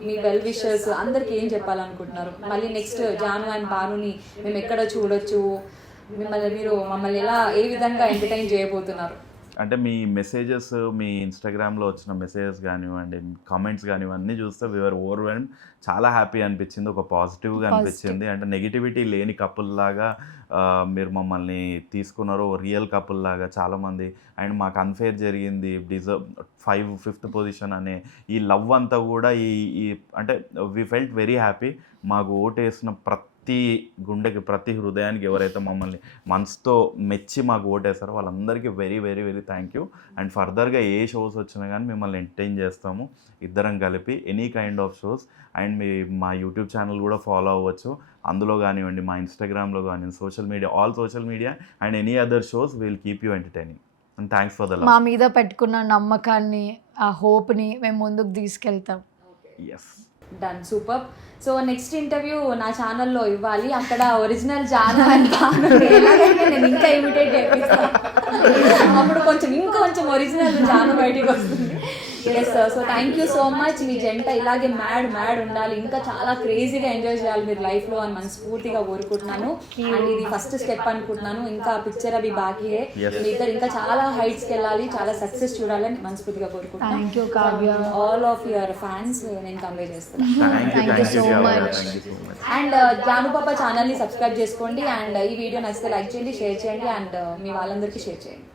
మీ వెల్ విషర్స్ అందరికి ఏం చెప్పాలనుకుంటున్నారు? మళ్ళీ నెక్స్ట్ జాను అండ్ బానుని మేము ఎక్కడ చూడొచ్చు, మమ్మల్ని ఎలా ఏ విధంగా ఎంటర్టైన్ చేయబోతున్నారు? అంటే మీ మెసేజెస్, మీ ఇన్స్టాగ్రామ్లో వచ్చిన మెసేజెస్ కానివ్వండి, కామెంట్స్ కానివ్వండి చూస్తే వీఆర్ ఓవర్వెల్మ్. చాలా హ్యాపీ అనిపించింది, ఒక పాజిటివ్గా అనిపించింది. అంటే నెగిటివిటీ లేని కపుల్ లాగా మీరు మమ్మల్ని తీసుకున్నారు, రియల్ కపుల్ లాగా చాలామంది. అండ్ మాకు అన్ఫేర్ జరిగింది, డిజర్వ్ 5th పొజిషన్ అనే ఈ లవ్ అంతా కూడా ఈ అంటే వీ ఫెల్ట్ వెరీ హ్యాపీ. మాకు ఓటేసిన ప్రతి గుండెకి, ప్రతి హృదయానికి ఎవరైతే మమ్మల్ని మనసుతో మెచ్చి మాకు ఓటేస్తారో వాళ్ళందరికీ very very very thank you. And ఫర్దర్గా ఏ షోస్ వచ్చినా కానీ మిమ్మల్ని ఎంటర్టైన్ చేస్తాము ఇద్దరం కలిపి, any kind of shows. And మా యూట్యూబ్ ఛానల్ కూడా ఫాలో అవ్వచ్చు, అందులో కానివ్వండి, మా ఇన్స్టాగ్రామ్లో కానివ్వండి, social media, all social media and any other shows will keep you entertaining. And thanks for the love. మా మీద పెట్టుకున్న నమ్మకాన్ని, ఆ హోప్ని మేము ముందుకు తీసుకెళ్తాం. Yes, done, super. So next interview నా ఛానల్లో ఇవ్వాలి, అక్కడ ఒరిజినల్ జాను అండ్ భాను ఎలాగైతే నేను ఇంకా ఇమిటేట్ చేపిస్తాను, అప్పుడు ఇంకొంచెం ఒరిజినల్ జాను బయటికి వస్తుంది. Yes, so thank you so much. మీ జంట ఇలాగే మ్యాడ్ ఉండాలి, ఇంకా చాలా క్రేజీగా ఎంజాయ్ చేయాలి మీరు లైఫ్లో అని మనస్ఫూర్తిగా కోరుకుంటున్నాను. అండ్ ఇది ఫస్ట్ స్టెప్ అనుకుంటున్నాను, ఇంకా పిక్చర్ అవి బాకీయే. మీ ఇద్దరు ఇంకా చాలా హైట్స్కి వెళ్ళాలి, చాలా సక్సెస్ చూడాలని మనస్ఫూర్తిగా కోరుకుంటున్నాను. Thank you Kavya. All of your fans నేను కన్వే చేస్తున్నాను. Thank you so much. And Janu Papa ఛానల్ని సబ్స్క్రైబ్ చేసుకోండి. అండ్ ఈ వీడియో నచ్చితే లైక్ చేయండి, షేర్ చేయండి, అండ్ మీ వాళ్ళందరికీ షేర్ చేయండి.